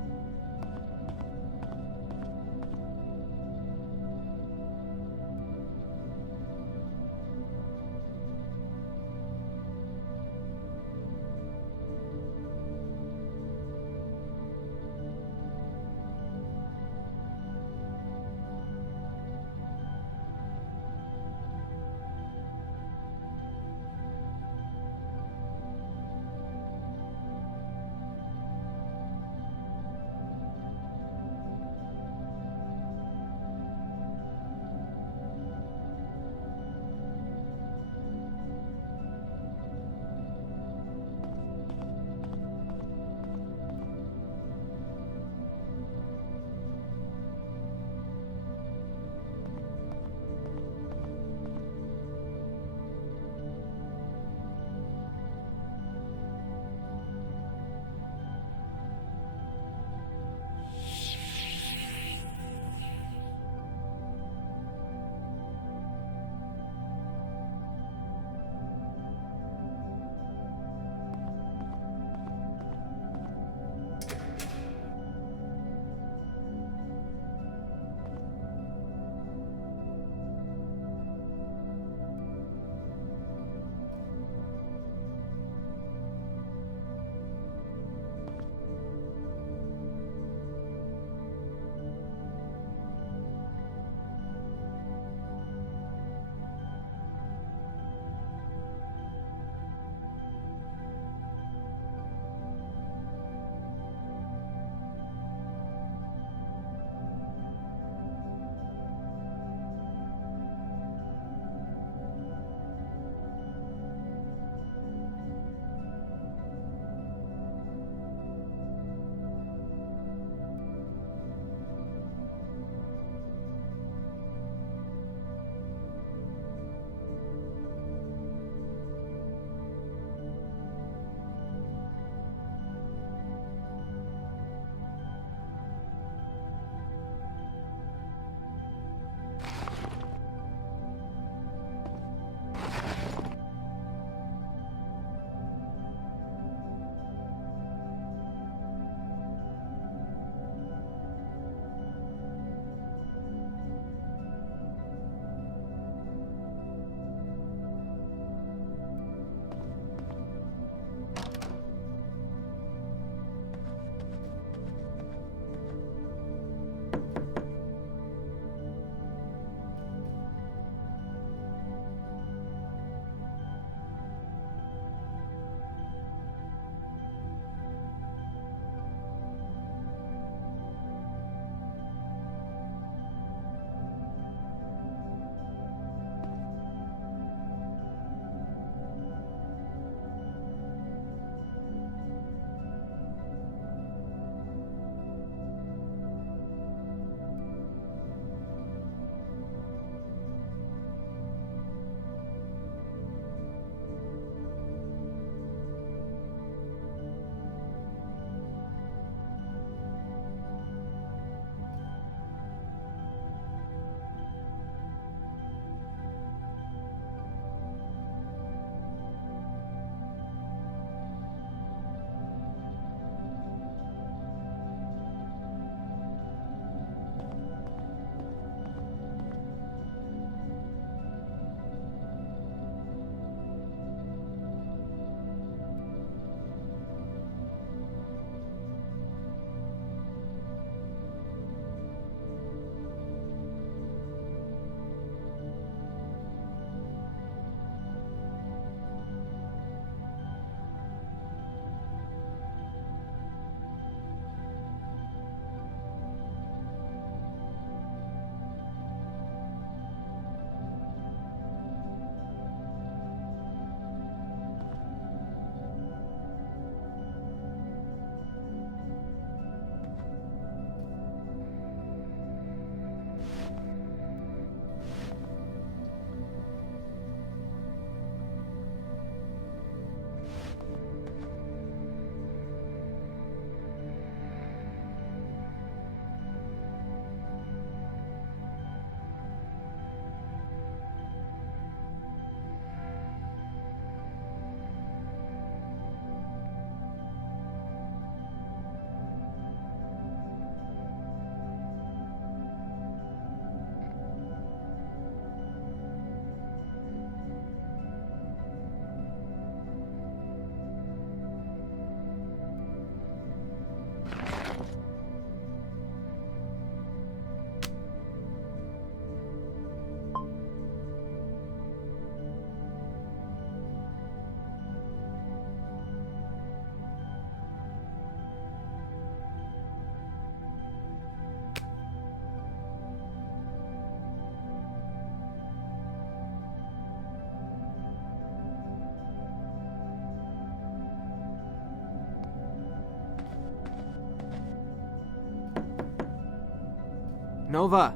Nova,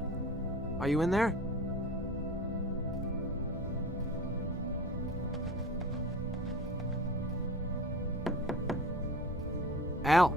are you in there? Al.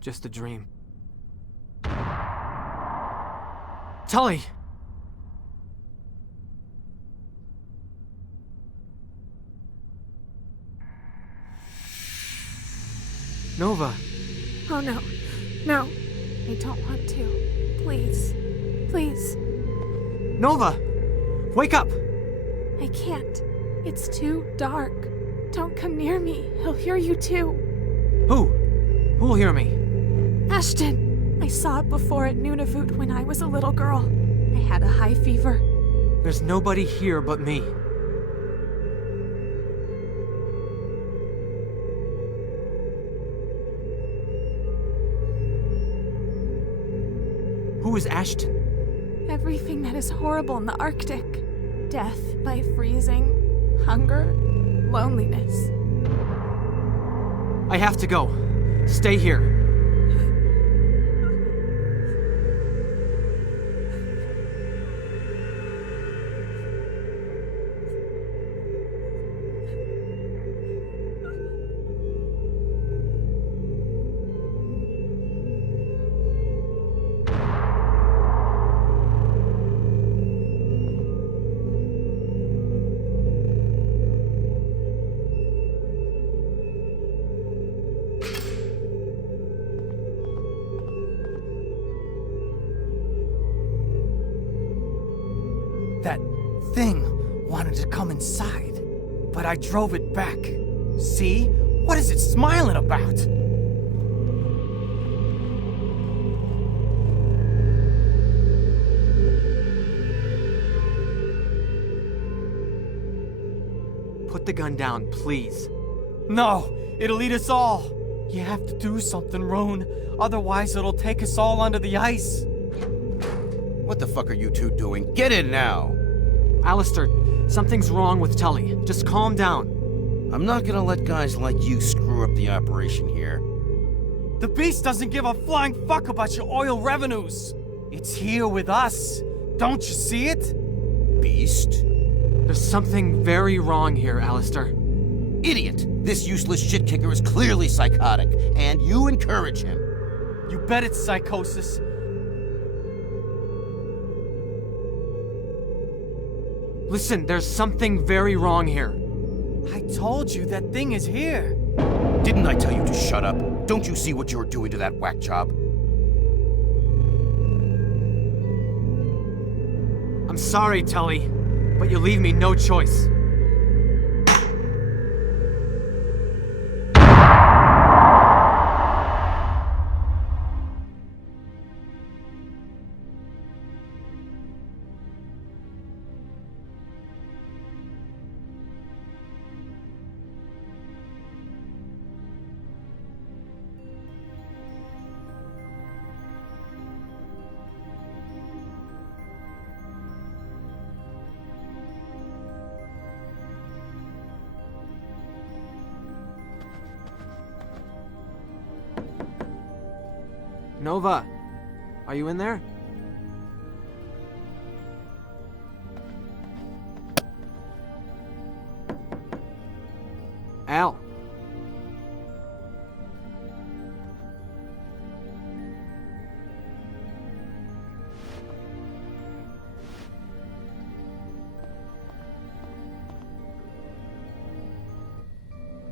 Just a dream. Tully! Nova! Oh no. No. I don't want to. Please. Please. Nova! Wake up! I can't. It's too dark. Don't come near me. He'll hear you too. Who? Who'll hear me? Ashton! I saw it before at Nunavut when I was a little girl. I had a high fever. There's nobody here but me. Who is Ashton? Everything that is horrible in the Arctic. Death by freezing, hunger, loneliness. I have to go. Stay here. That thing wanted to come inside, but I drove it back. See? What is it smiling about? Put the gun down, please. No, it'll eat us all. You have to do something, Rune. Otherwise, it'll take us all under the ice. What the fuck are you two doing? Get in now! Alistair, something's wrong with Tully. Just calm down. I'm not gonna let guys like you screw up the operation here. The beast doesn't give a flying fuck about your oil revenues. It's here with us. Don't you see it? Beast? There's something very wrong here, Alistair. Idiot! This useless shit kicker is clearly psychotic, and you encourage him. You bet it's psychosis. Listen, there's something very wrong here. I told you that thing is here. Didn't I tell you to shut up? Don't you see what you're doing to that whack job? I'm sorry, Tully, but you leave me no choice. Nova, are you in there? Al.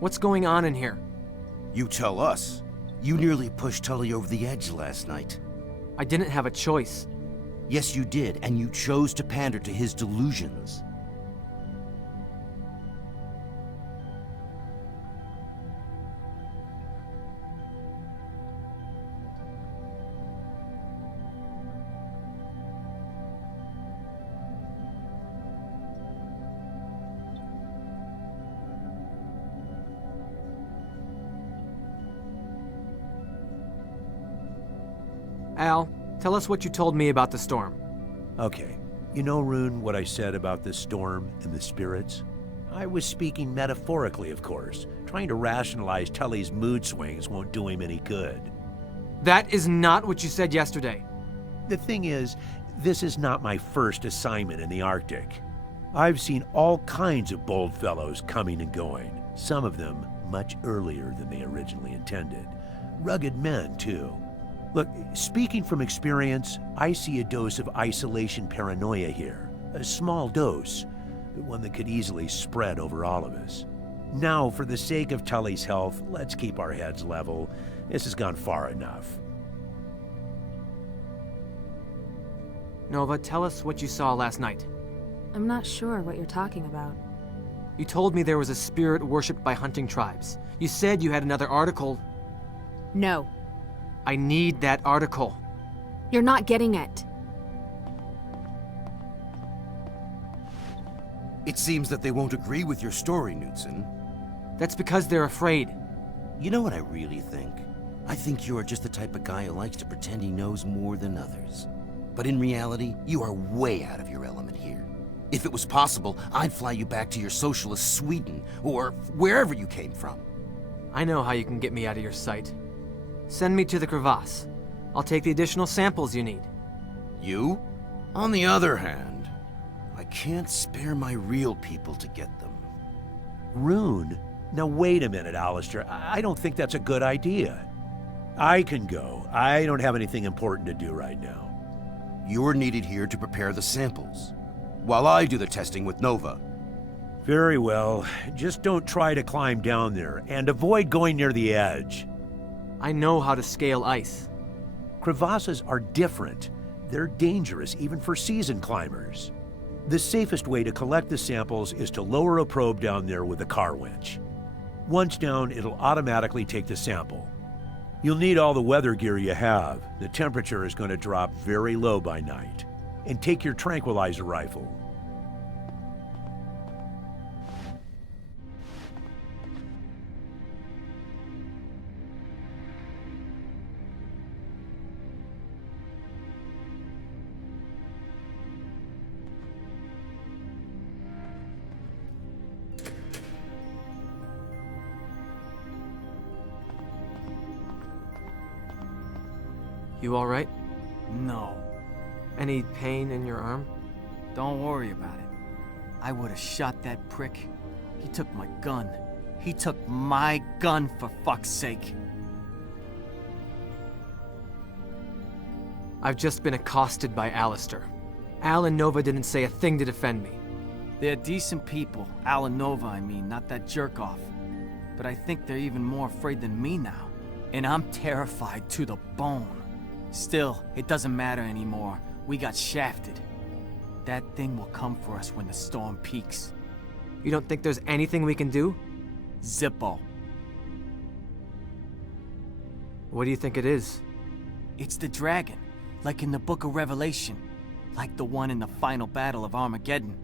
What's going on in here? You tell us. You nearly pushed Tully over the edge last night. I didn't have a choice. Yes, you did, and you chose to pander to his delusions. Al, tell us what you told me about the storm. Okay. You know, Rune, what I said about the storm and the spirits? I was speaking metaphorically, of course. Trying to rationalize Tully's mood swings won't do him any good. That is not what you said yesterday. The thing is, this is not my first assignment in the Arctic. I've seen all kinds of bold fellows coming and going, some of them much earlier than they originally intended. Rugged men, too. Look, speaking from experience, I see a dose of isolation paranoia here. A small dose, but one that could easily spread over all of us. Now, for the sake of Tully's health, let's keep our heads level. This has gone far enough. Nova, tell us what you saw last night. I'm not sure what you're talking about. You told me there was a spirit worshipped by hunting tribes. You said you had another article. No, I need that article. you're not getting it. It seems that they won't agree with your story, Knudsen. That's because they're afraid. You know what I really think? I think you are just the type of guy who likes to pretend he knows more than others. But in reality, you are way out of your element here. If it was possible, I'd fly you back to your socialist Sweden, or wherever you came from. I know how you can get me out of your sight. Send me to the crevasse. I'll take the additional samples you need. You? On the other hand, I can't spare my real people to get them. Rune? Now wait a minute, Alistair. I don't think that's a good idea. I can go. I don't have anything important to do right now. You're needed here to prepare the samples, while I do the testing with Nova. Very well. Just don't try to climb down there, and avoid going near the edge. I know how to scale ice. Crevasses are different. They're dangerous even for seasoned climbers. The safest way to collect the samples is to lower a probe down there with a car winch. Once down, it'll automatically take the sample. You'll need all the weather gear you have. The temperature is going to drop very low by night. And take your tranquilizer rifle. You alright? No. Any pain in your arm? Don't worry about it. I would have shot that prick. He took my gun. He took my gun, for fuck's sake. I've just been accosted by Alistair. Al and Nova didn't say a thing to defend me. They're decent people. Al and Nova, I mean, not that jerk-off. But I think they're even more afraid than me now. And I'm terrified to the bone. Still, it doesn't matter anymore. We got shafted. That thing will come for us when the storm peaks. You don't think there's anything we can do? Zippo. What do you think it is? It's the dragon, like in the Book of Revelation. Like the one in the final battle of Armageddon.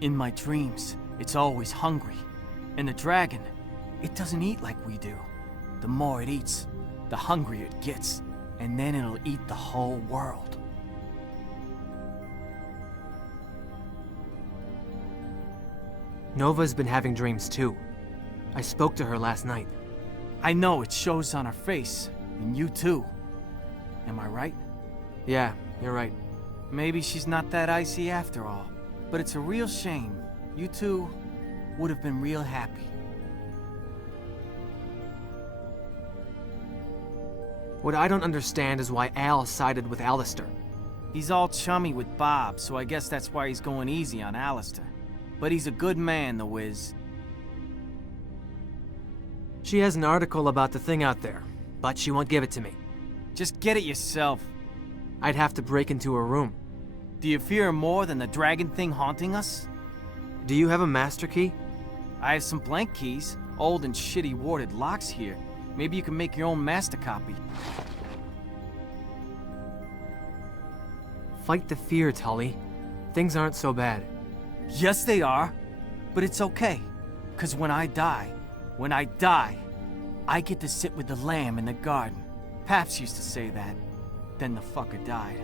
In my dreams, it's always hungry. And the dragon, it doesn't eat like we do. The more it eats, the hungrier it gets. And then it'll eat the whole world. Nova's been having dreams too. I spoke to her last night. I know, it shows on her face. And you too. Am I right? Yeah, you're right. Maybe she's not that icy after all. But it's a real shame. You two would have been real happy. What I don't understand is why Al sided with Alistair. He's all chummy with Bob, so I guess that's why he's going easy on Alistair. But he's a good man, the Wiz. She has an article about the thing out there, but she won't give it to me. Just get it yourself. I'd have to break into her room. Do you fear more than the dragon thing haunting us? Do you have a master key? I have some blank keys, old and shitty warded locks here. Maybe you can make your own master copy. Fight the fear, Tully. Things aren't so bad. Yes, they are. But it's okay. 'Cause when I die, I get to sit with the lamb in the garden. Paps used to say that. Then the fucker died.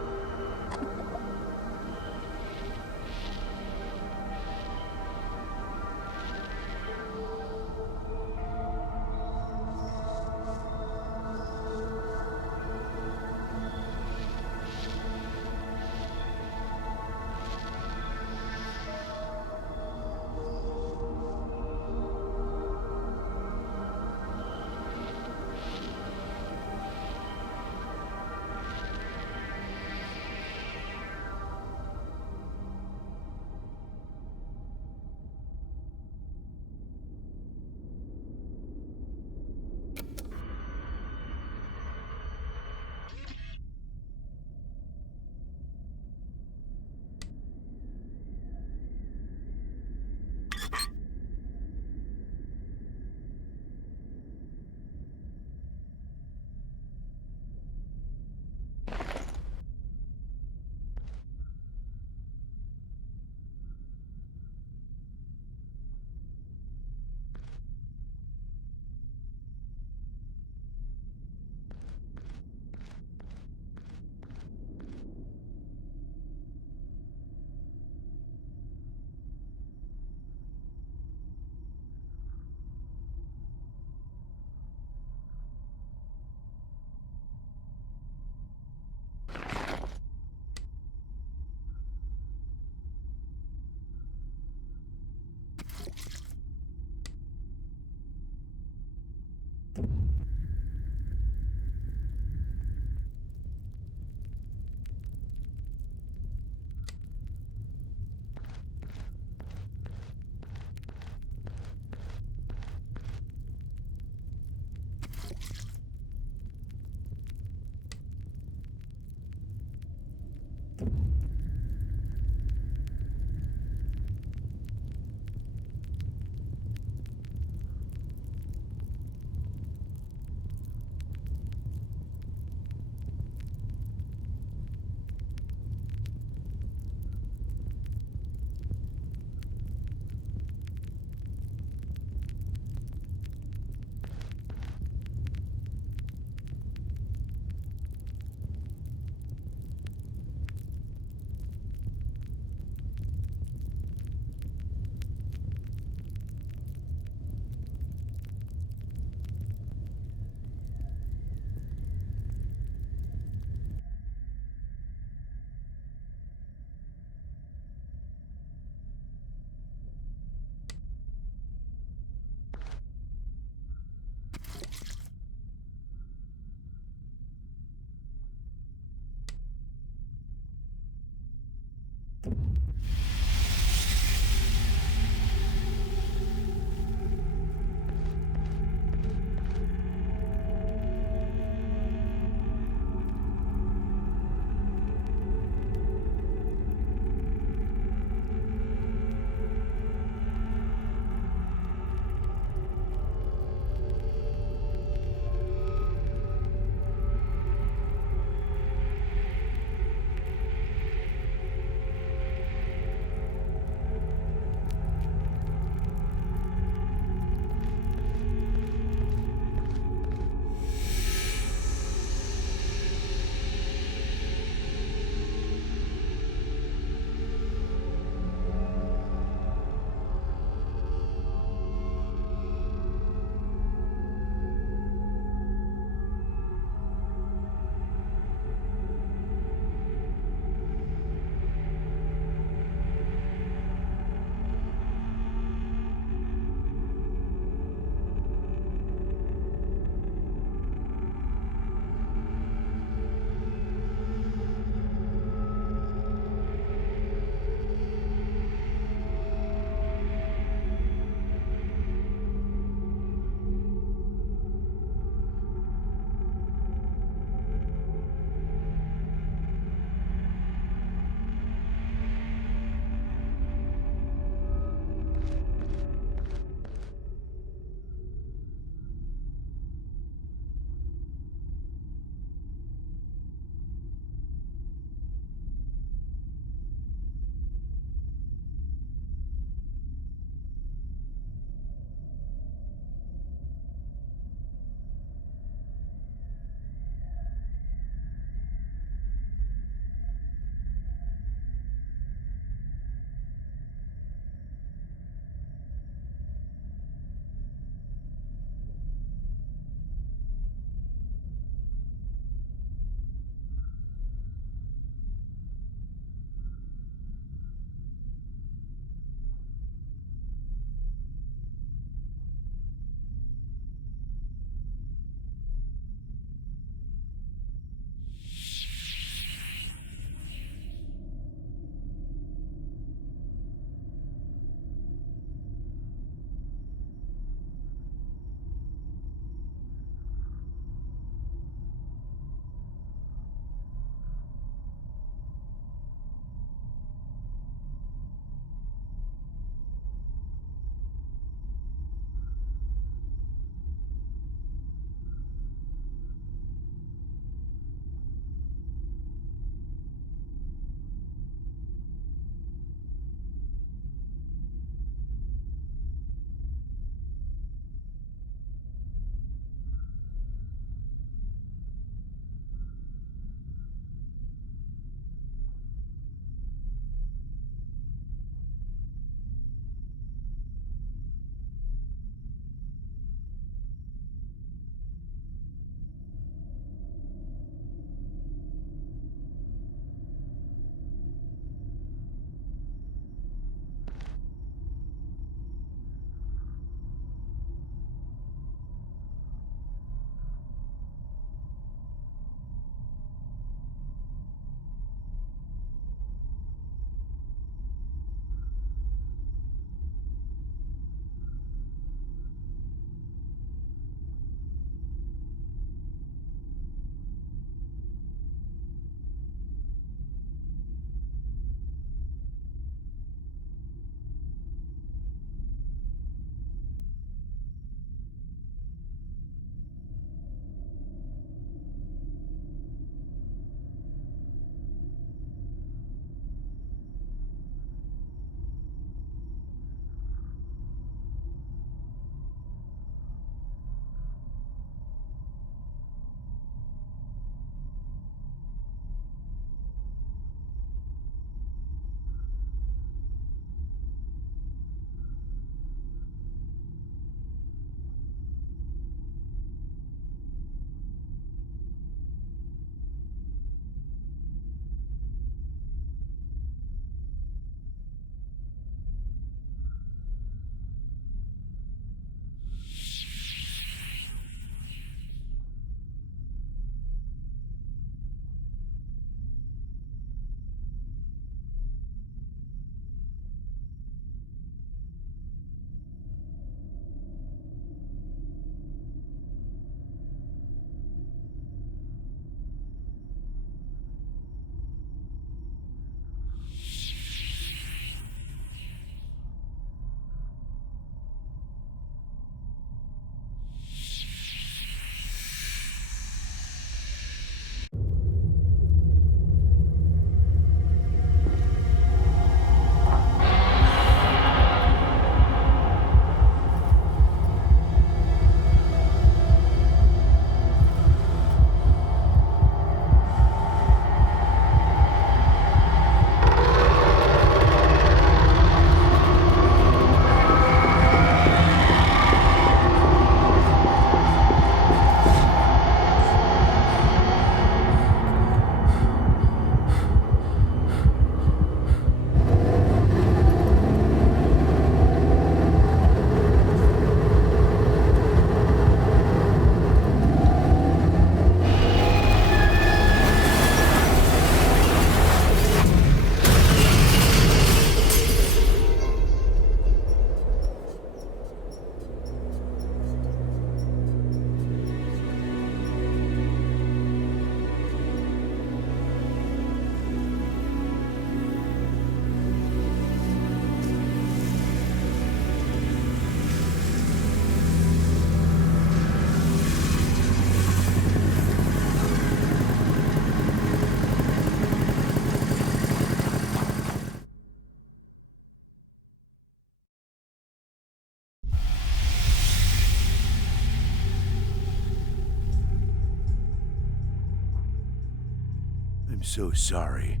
so sorry.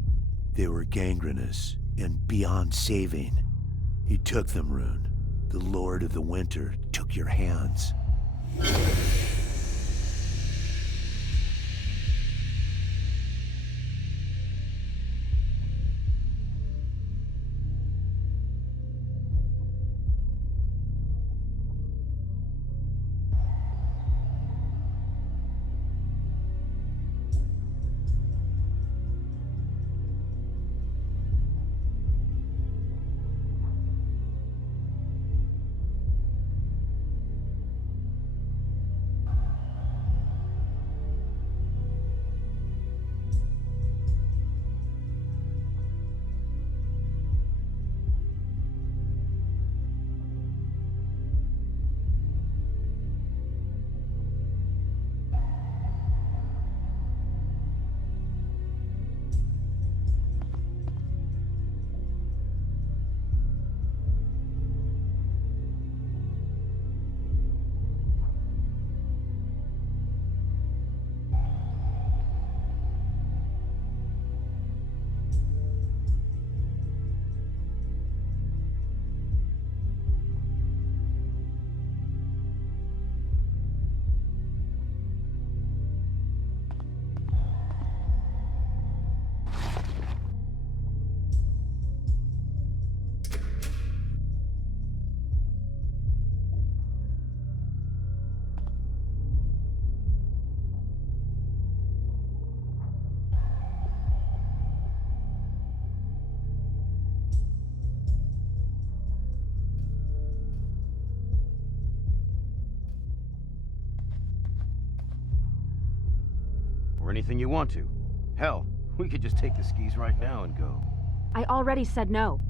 They were gangrenous and beyond saving. You took them, Rune. The Lord of the Winter took your hands. Or anything you want to. Hell, we could just take the skis right now and go. I already said no.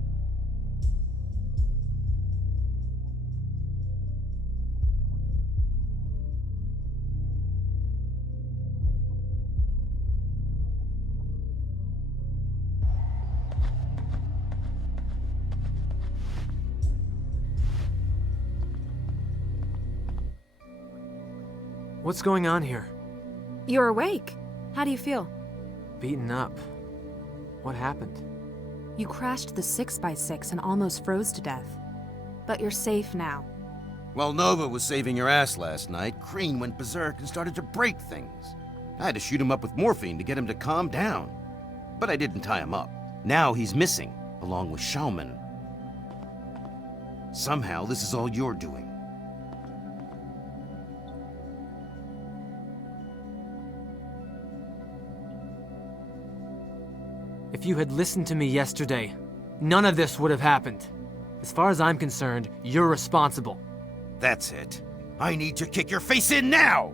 What's going on here? You're awake. How do you feel? Beaten up. What happened? You crashed the 6x6 and almost froze to death. But you're safe now. While Nova was saving your ass last night, Crean went berserk and started to break things. I had to shoot him up with morphine to get him to calm down. But I didn't tie him up. Now he's missing, along with Schaumann. Somehow, this is all you're doing. If you had listened to me yesterday, none of this would have happened. As far as I'm concerned, you're responsible. That's it. I need to kick your face in now!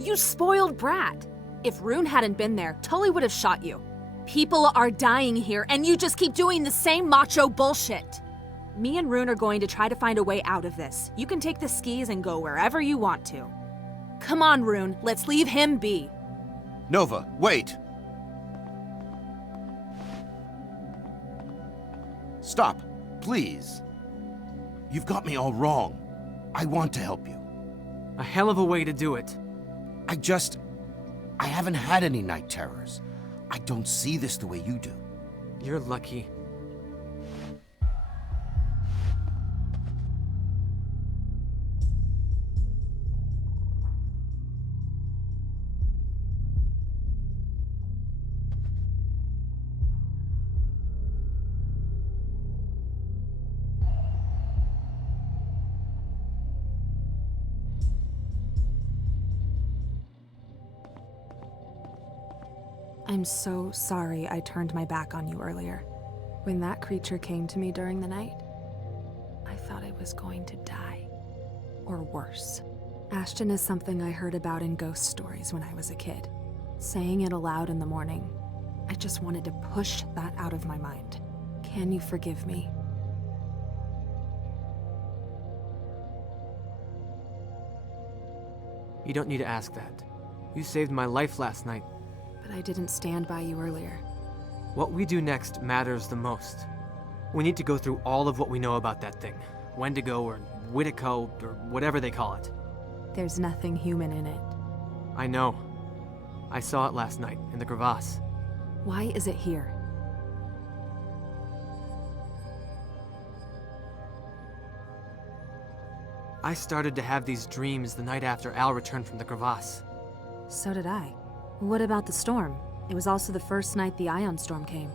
You spoiled brat. If Rune hadn't been there, Tully would have shot you. People are dying here, and you just keep doing the same macho bullshit. Me and Rune are going to try to find a way out of this. You can take the skis and go wherever you want to. Come on, Rune, let's leave him be. Nova, wait! Stop, please. You've got me all wrong. I want to help you. A hell of a way to do it. I haven't had any night terrors. I don't see this the way you do. You're lucky. I'm so sorry I turned my back on you earlier. When that creature came to me during the night, I thought I was going to die. Or worse. Ashton is something I heard about in ghost stories when I was a kid. Saying it aloud in the morning, I just wanted to push that out of my mind. Can you forgive me? You don't need to ask that. You saved my life last night. But I didn't stand by you earlier. What we do next matters the most. We need to go through all of what we know about that thing. Wendigo or Whitico or whatever they call it. There's nothing human in it. I know. I saw it last night in the crevasse. Why is it here? I started to have these dreams the night after Al returned from the crevasse. So did I. What about the storm? It was also the first night the ion storm came.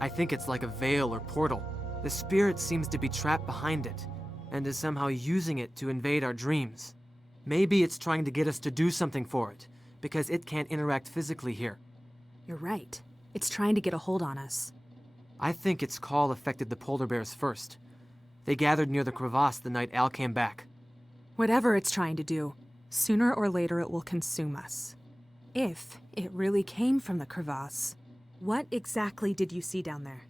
I think it's like a veil or portal. The spirit seems to be trapped behind it, and is somehow using it to invade our dreams. Maybe it's trying to get us to do something for it, because it can't interact physically here. You're right. It's trying to get a hold on us. I think its call affected the polar bears first. They gathered near the crevasse the night Al came back. Whatever it's trying to do, sooner or later it will consume us. If it really came from the crevasse. What exactly did you see down there?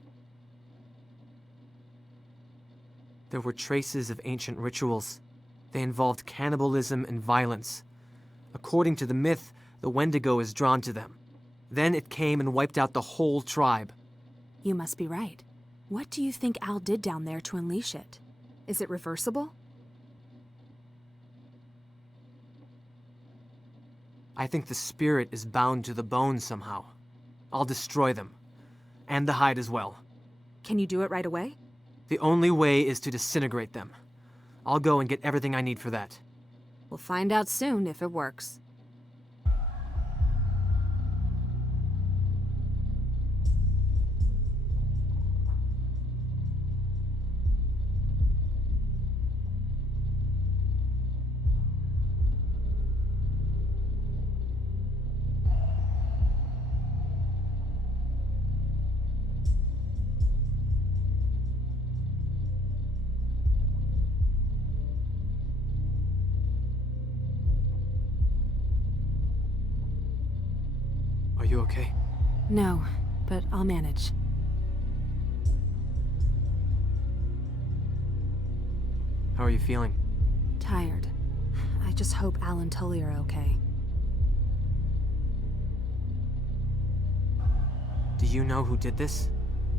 There were traces of ancient rituals. They involved cannibalism and violence. According to the myth, the Wendigo is drawn to them. Then it came and wiped out the whole tribe. You must be right. What do you think Al did down there to unleash it? Is it reversible? I think the spirit is bound to the bones somehow. I'll destroy them. And the hide as well. Can you do it right away? The only way is to disintegrate them. I'll go and get everything I need for that. We'll find out soon if it works. Are you okay? No, but I'll manage. How are you feeling? Tired. I just hope Al and Tully are okay. Do you know who did this?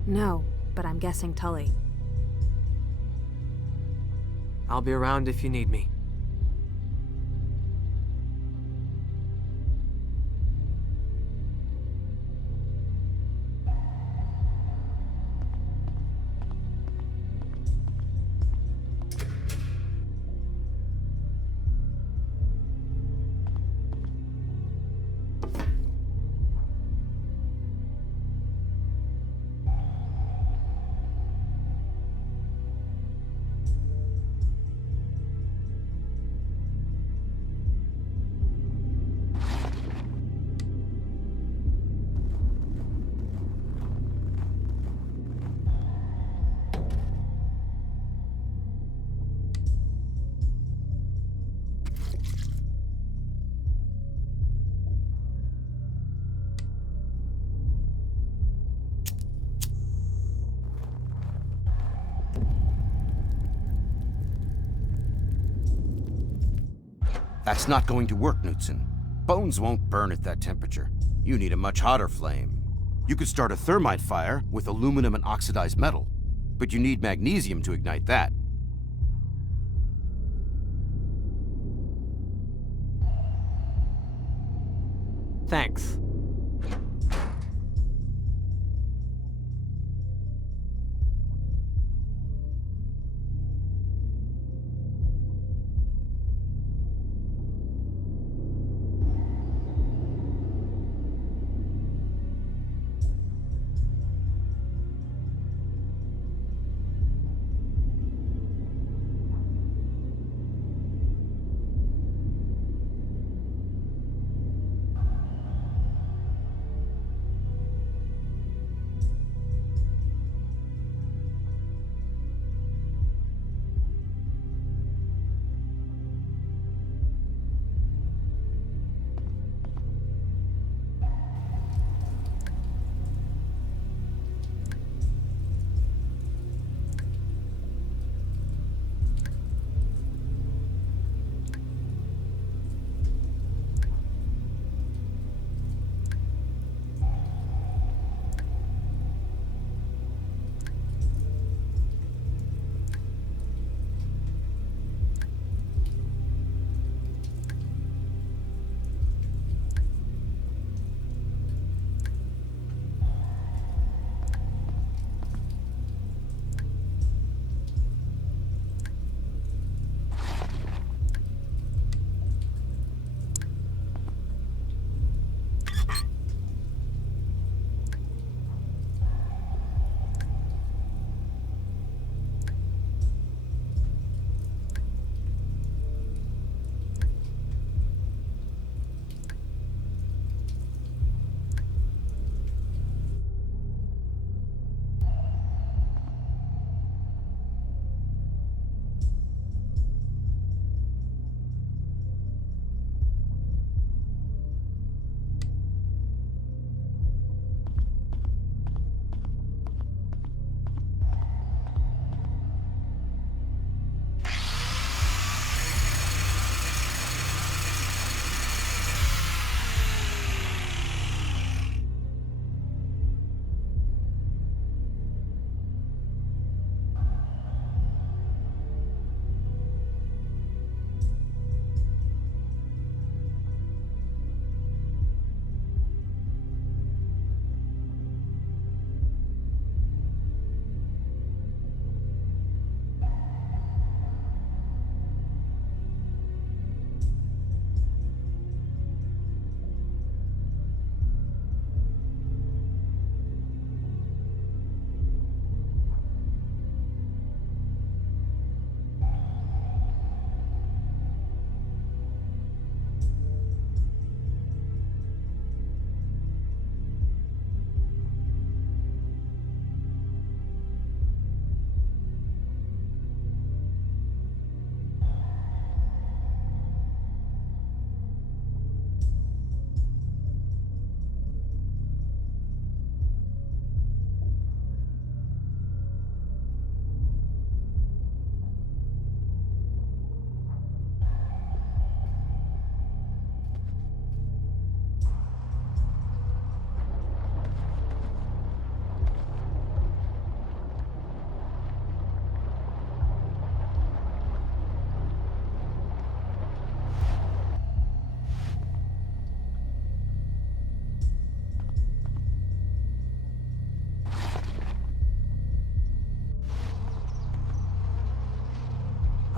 No, but I'm guessing Tully. I'll be around if you need me. That's not going to work, Knudsen. Bones won't burn at that temperature. You need a much hotter flame. You could start a thermite fire with aluminum and oxidized metal, but you need magnesium to ignite that. Thanks.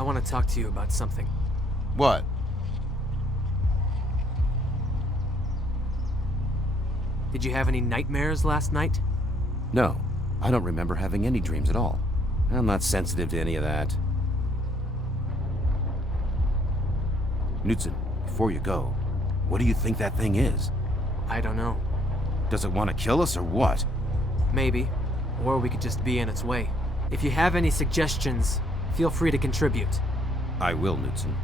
I want to talk to you about something. What? Did you have any nightmares last night? No, I don't remember having any dreams at all. I'm not sensitive to any of that. Knudsen, before you go, what do you think that thing is? I don't know. Does it want to kill us or what? Maybe. Or we could just be in its way. If you have any suggestions, feel free to contribute. I will, Knudsen.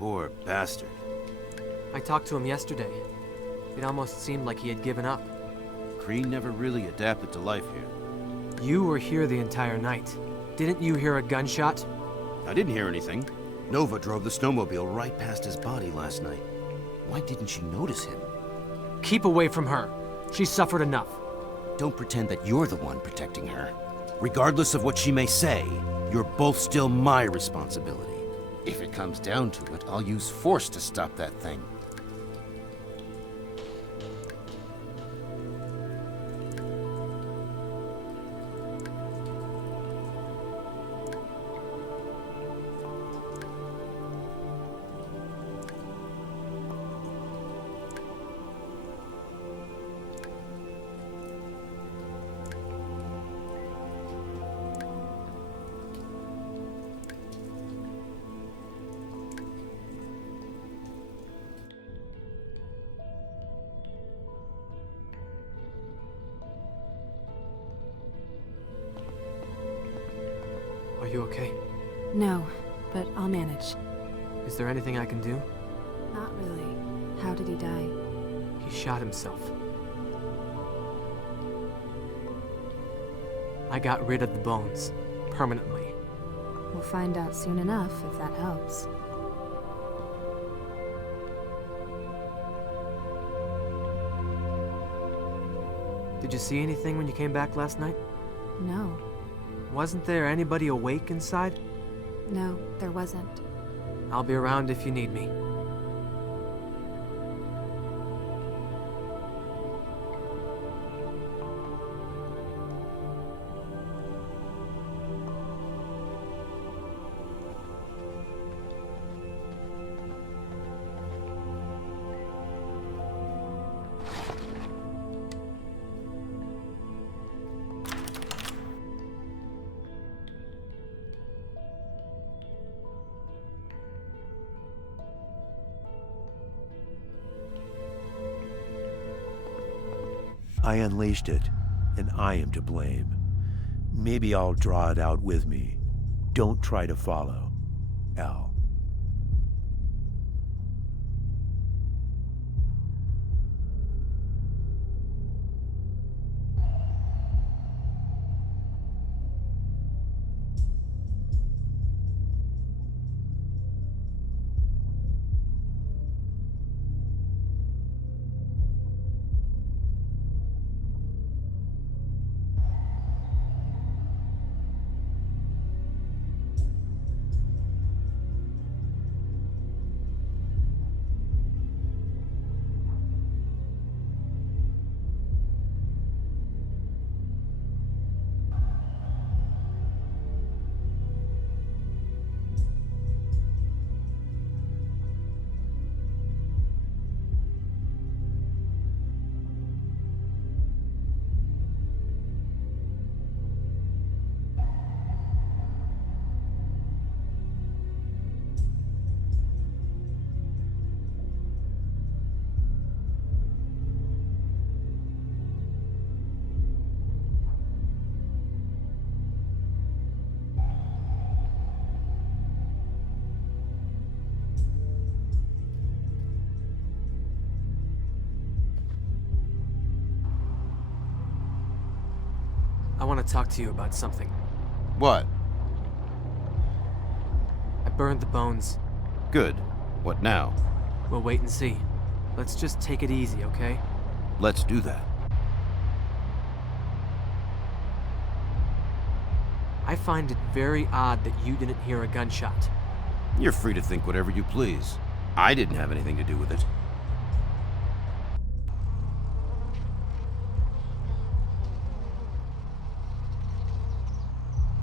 Poor bastard. I talked to him yesterday. It almost seemed like he had given up. Cree never really adapted to life here. You were here the entire night. Didn't you hear a gunshot? I didn't hear anything. Nova drove the snowmobile right past his body last night. Why didn't she notice him? Keep away from her. She suffered enough. Don't pretend that you're the one protecting her. Regardless of what she may say, you're both still my responsibility. If it comes down to it, I'll use force to stop that thing. Are you okay? No, but I'll manage. Is there anything I can do? Not really. How did he die? He shot himself. I got rid of the bones. Permanently. We'll find out soon enough if that helps. Did you see anything when you came back last night? No. Wasn't there anybody awake inside? No, there wasn't. I'll be around if you need me. I unleashed it, and I am to blame. Maybe I'll draw it out with me. Don't try to follow. Al. I want to talk to you about something. What? I burned the bones. Good. What now? We'll wait and see. Let's just take it easy, okay? Let's do that. I find it very odd that you didn't hear a gunshot. You're free to think whatever you please. I didn't have anything to do with it.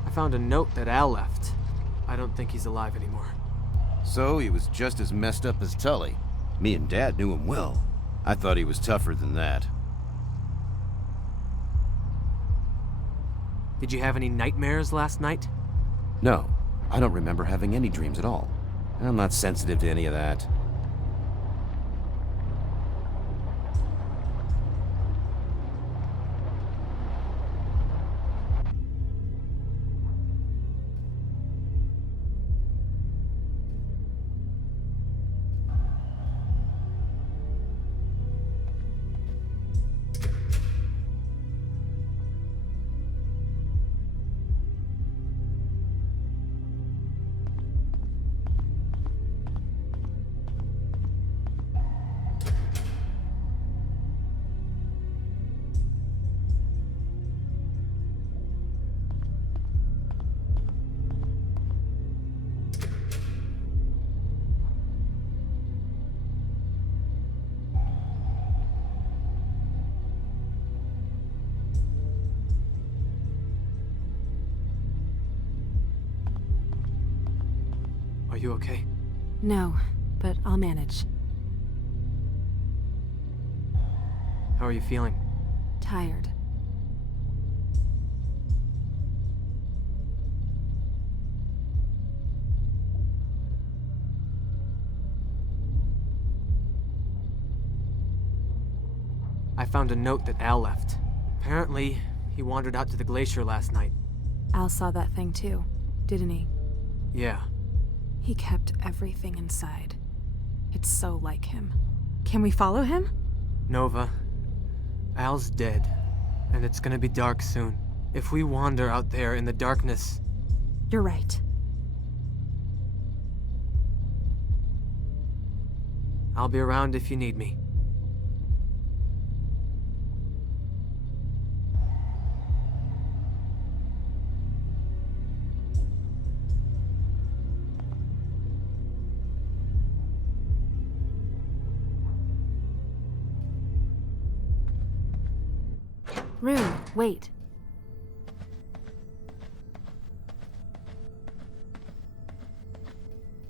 I found a note that Al left. I don't think he's alive anymore. So he was just as messed up as Tully. Me and Dad knew him well. I thought he was tougher than that. Did you have any nightmares last night? No, I don't remember having any dreams at all. I'm not sensitive to any of that. Are you okay? No, but I'll manage. How are you feeling? Tired. I found a note that Al left. Apparently, he wandered out to the glacier last night. Al saw that thing too, didn't he? Yeah. He kept everything inside. It's so like him. Can we follow him? Nova, Al's dead, and it's gonna be dark soon. If we wander out there in the darkness... You're right. I'll be around if you need me. Rune, wait.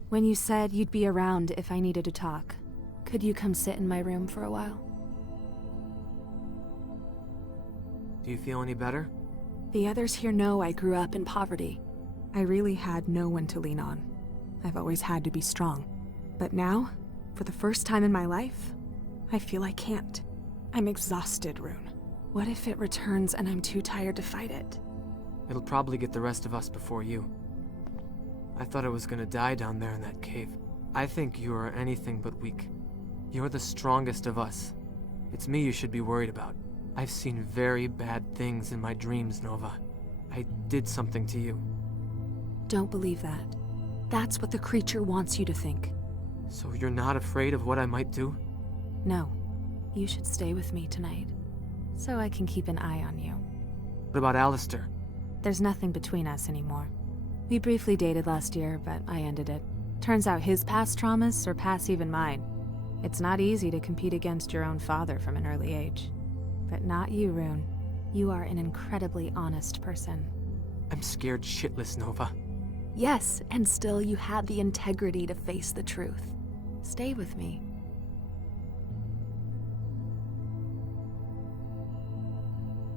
When you said you'd be around if I needed to talk, could you come sit in my room for a while? Do you feel any better? The others here know I grew up in poverty. I really had no one to lean on. I've always had to be strong. But now, for the first time in my life, I feel I can't. I'm exhausted, Rune. What if it returns and I'm too tired to fight it? It'll probably get the rest of us before you. I thought I was gonna die down there in that cave. I think you are anything but weak. You're the strongest of us. It's me you should be worried about. I've seen very bad things in my dreams, Nova. I did something to you. Don't believe that. That's what the creature wants you to think. So you're not afraid of what I might do? No. You should stay with me tonight, so I can keep an eye on you. What about Alistair? There's nothing between us anymore. We briefly dated last year, but I ended it. Turns out his past traumas surpass even mine. It's not easy to compete against your own father from an early age. But not you, Rune. You are an incredibly honest person. I'm scared shitless, Nova. Yes, and still you had the integrity to face the truth. Stay with me.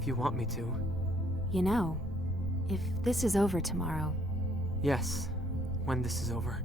If you want me to. You know, if this is over tomorrow... Yes, when this is over.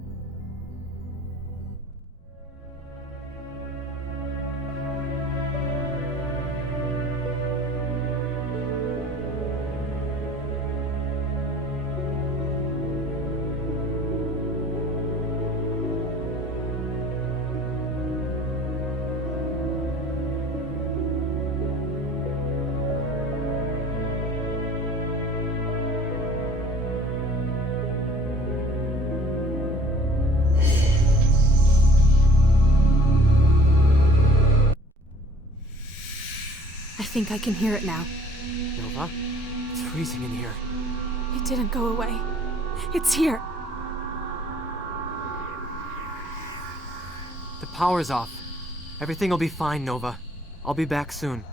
I think I can hear it now. Nova? It's freezing in here. It didn't go away. It's here. The power's off. Everything will be fine, Nova. I'll be back soon.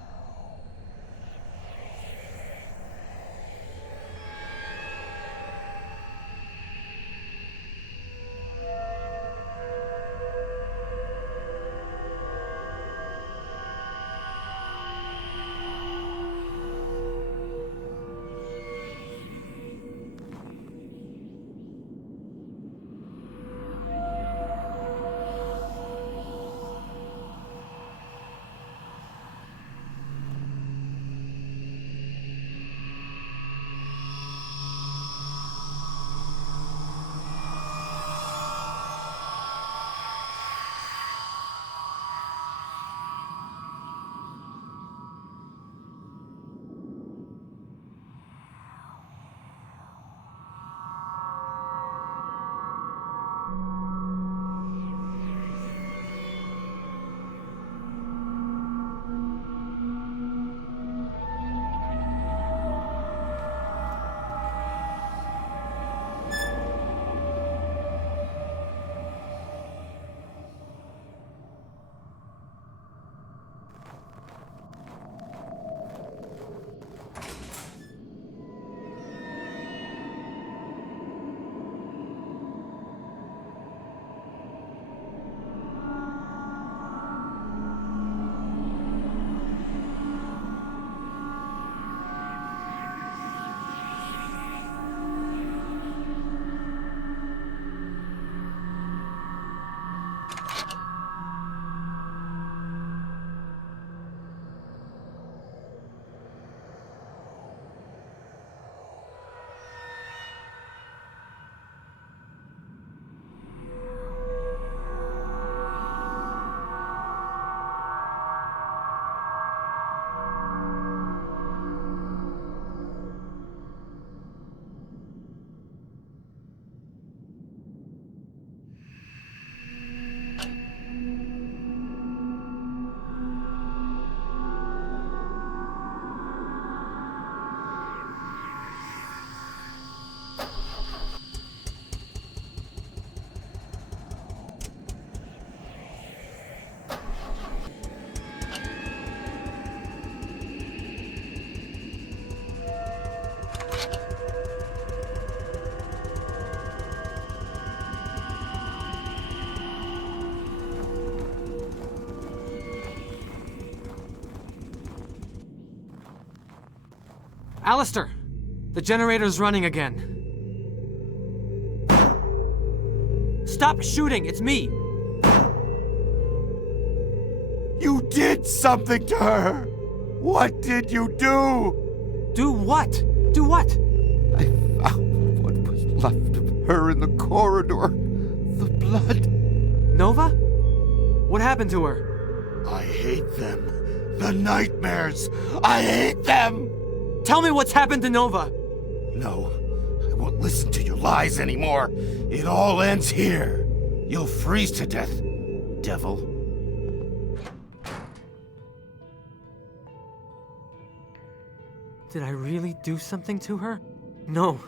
Alistair! The generator's running again. Stop shooting! It's me! You did something to her! What did you do? Do what? Do what? I found what was left of her in the corridor. The blood. Nova? What happened to her? I hate them. The nightmares. I hate them! Tell me what's happened to Nova! No, I won't listen to your lies anymore. It all ends here. You'll freeze to death, devil. Did I really do something to her? No.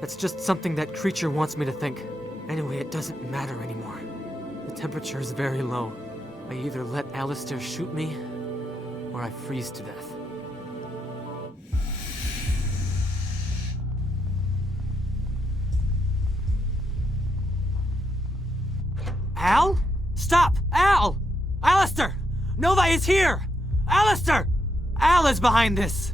That's just something that creature wants me to think. Anyway, it doesn't matter anymore. The temperature is very low. I either let Alistair shoot me, or I freeze to death. Al? Stop! Al! Alistair! Nova is here! Alistair! Al is behind this!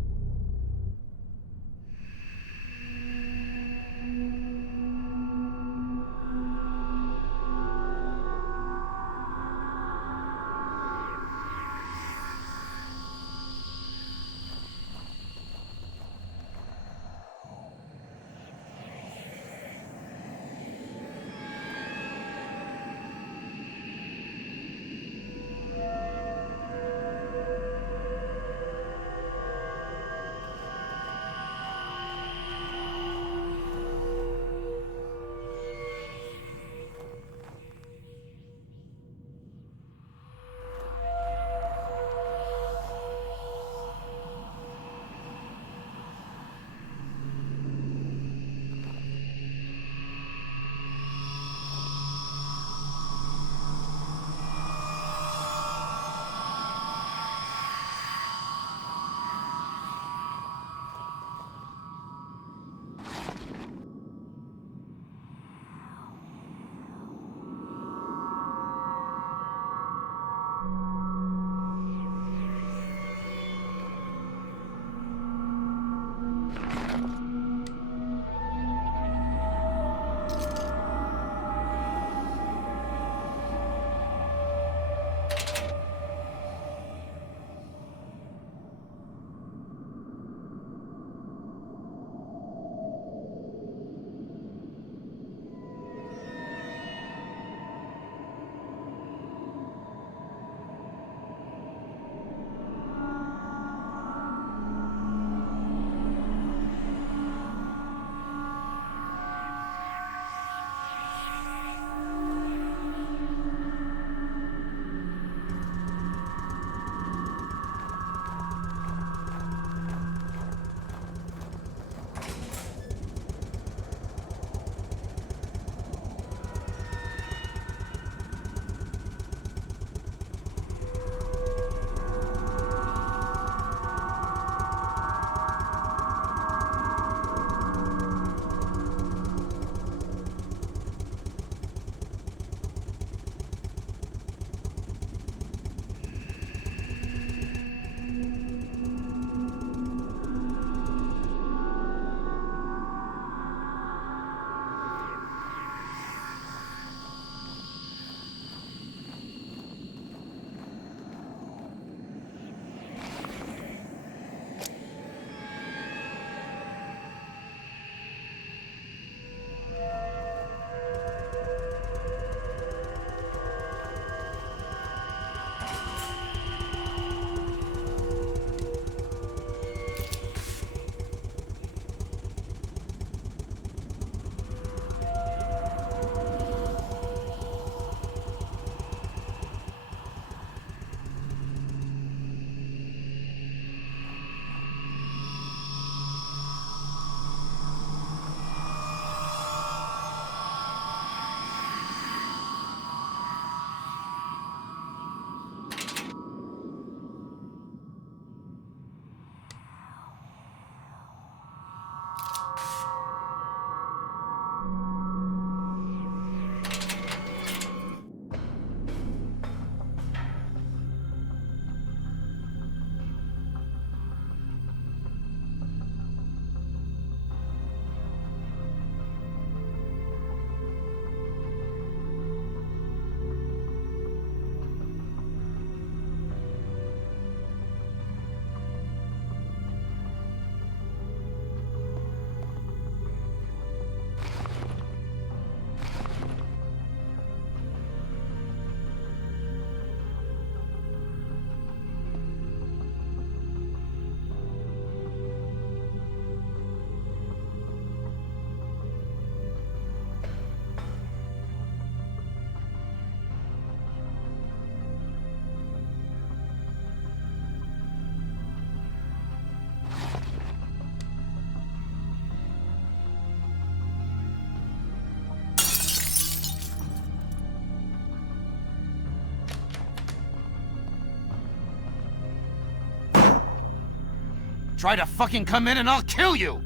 Try to fucking come in and I'll kill you!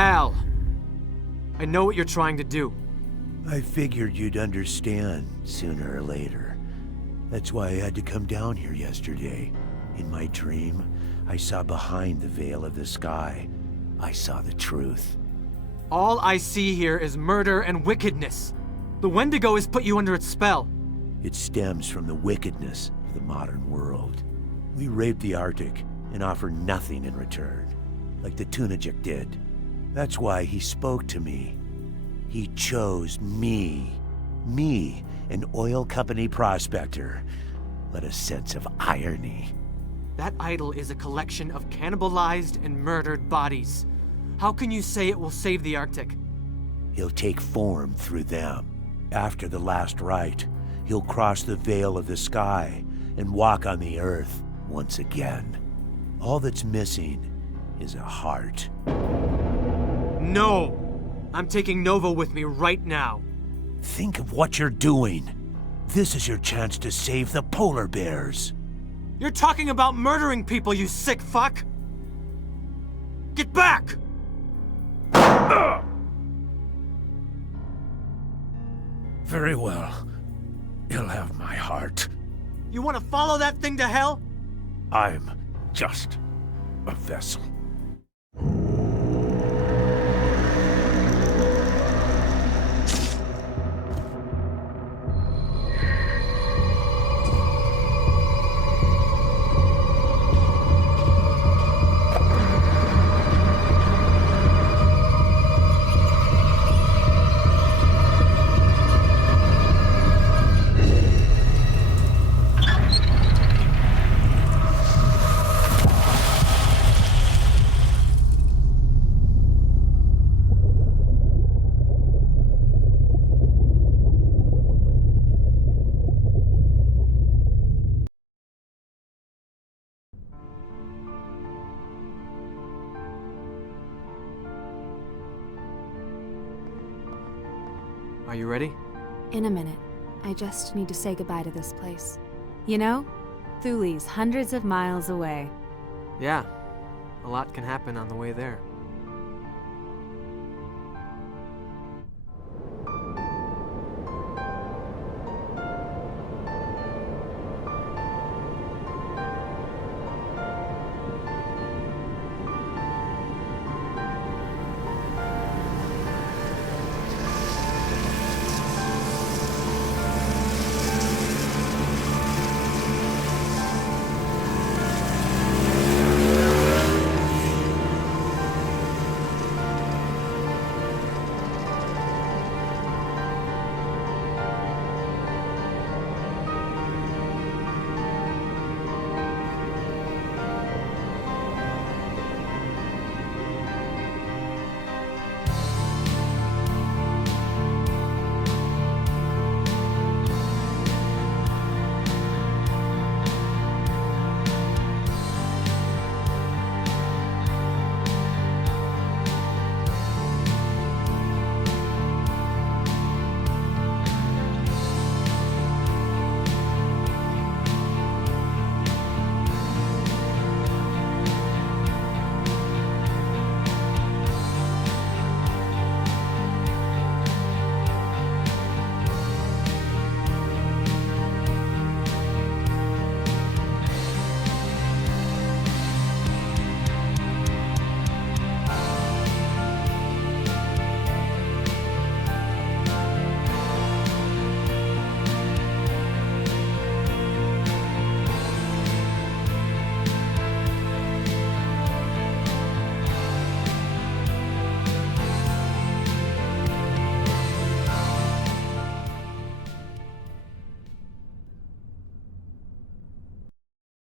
Al! I know what you're trying to do. I figured you'd understand sooner or later. That's why I had to come down here yesterday. In my dream, I saw behind the veil of the sky. I saw the truth. All I see here is murder and wickedness. The Wendigo has put you under its spell. It stems from the wickedness of the modern world. We rape the Arctic and offer nothing in return, like the Tunajik did. That's why he spoke to me. He chose me. Me, an oil company prospector. What a sense of irony. That idol is a collection of cannibalized and murdered bodies. How can you say it will save the Arctic? He'll take form through them. After the last rite, he'll cross the veil of the sky and walk on the earth once again. All that's missing is a heart. No! I'm taking Nova with me right now. Think of what you're doing. This is your chance to save the polar bears. You're talking about murdering people, you sick fuck! Get back! Very well. You'll have my heart. You want to follow that thing to hell? I'm just a vessel. Are you ready? In a minute. I just need to say goodbye to this place. You know, Thule's hundreds of miles away. Yeah. A lot can happen on the way there.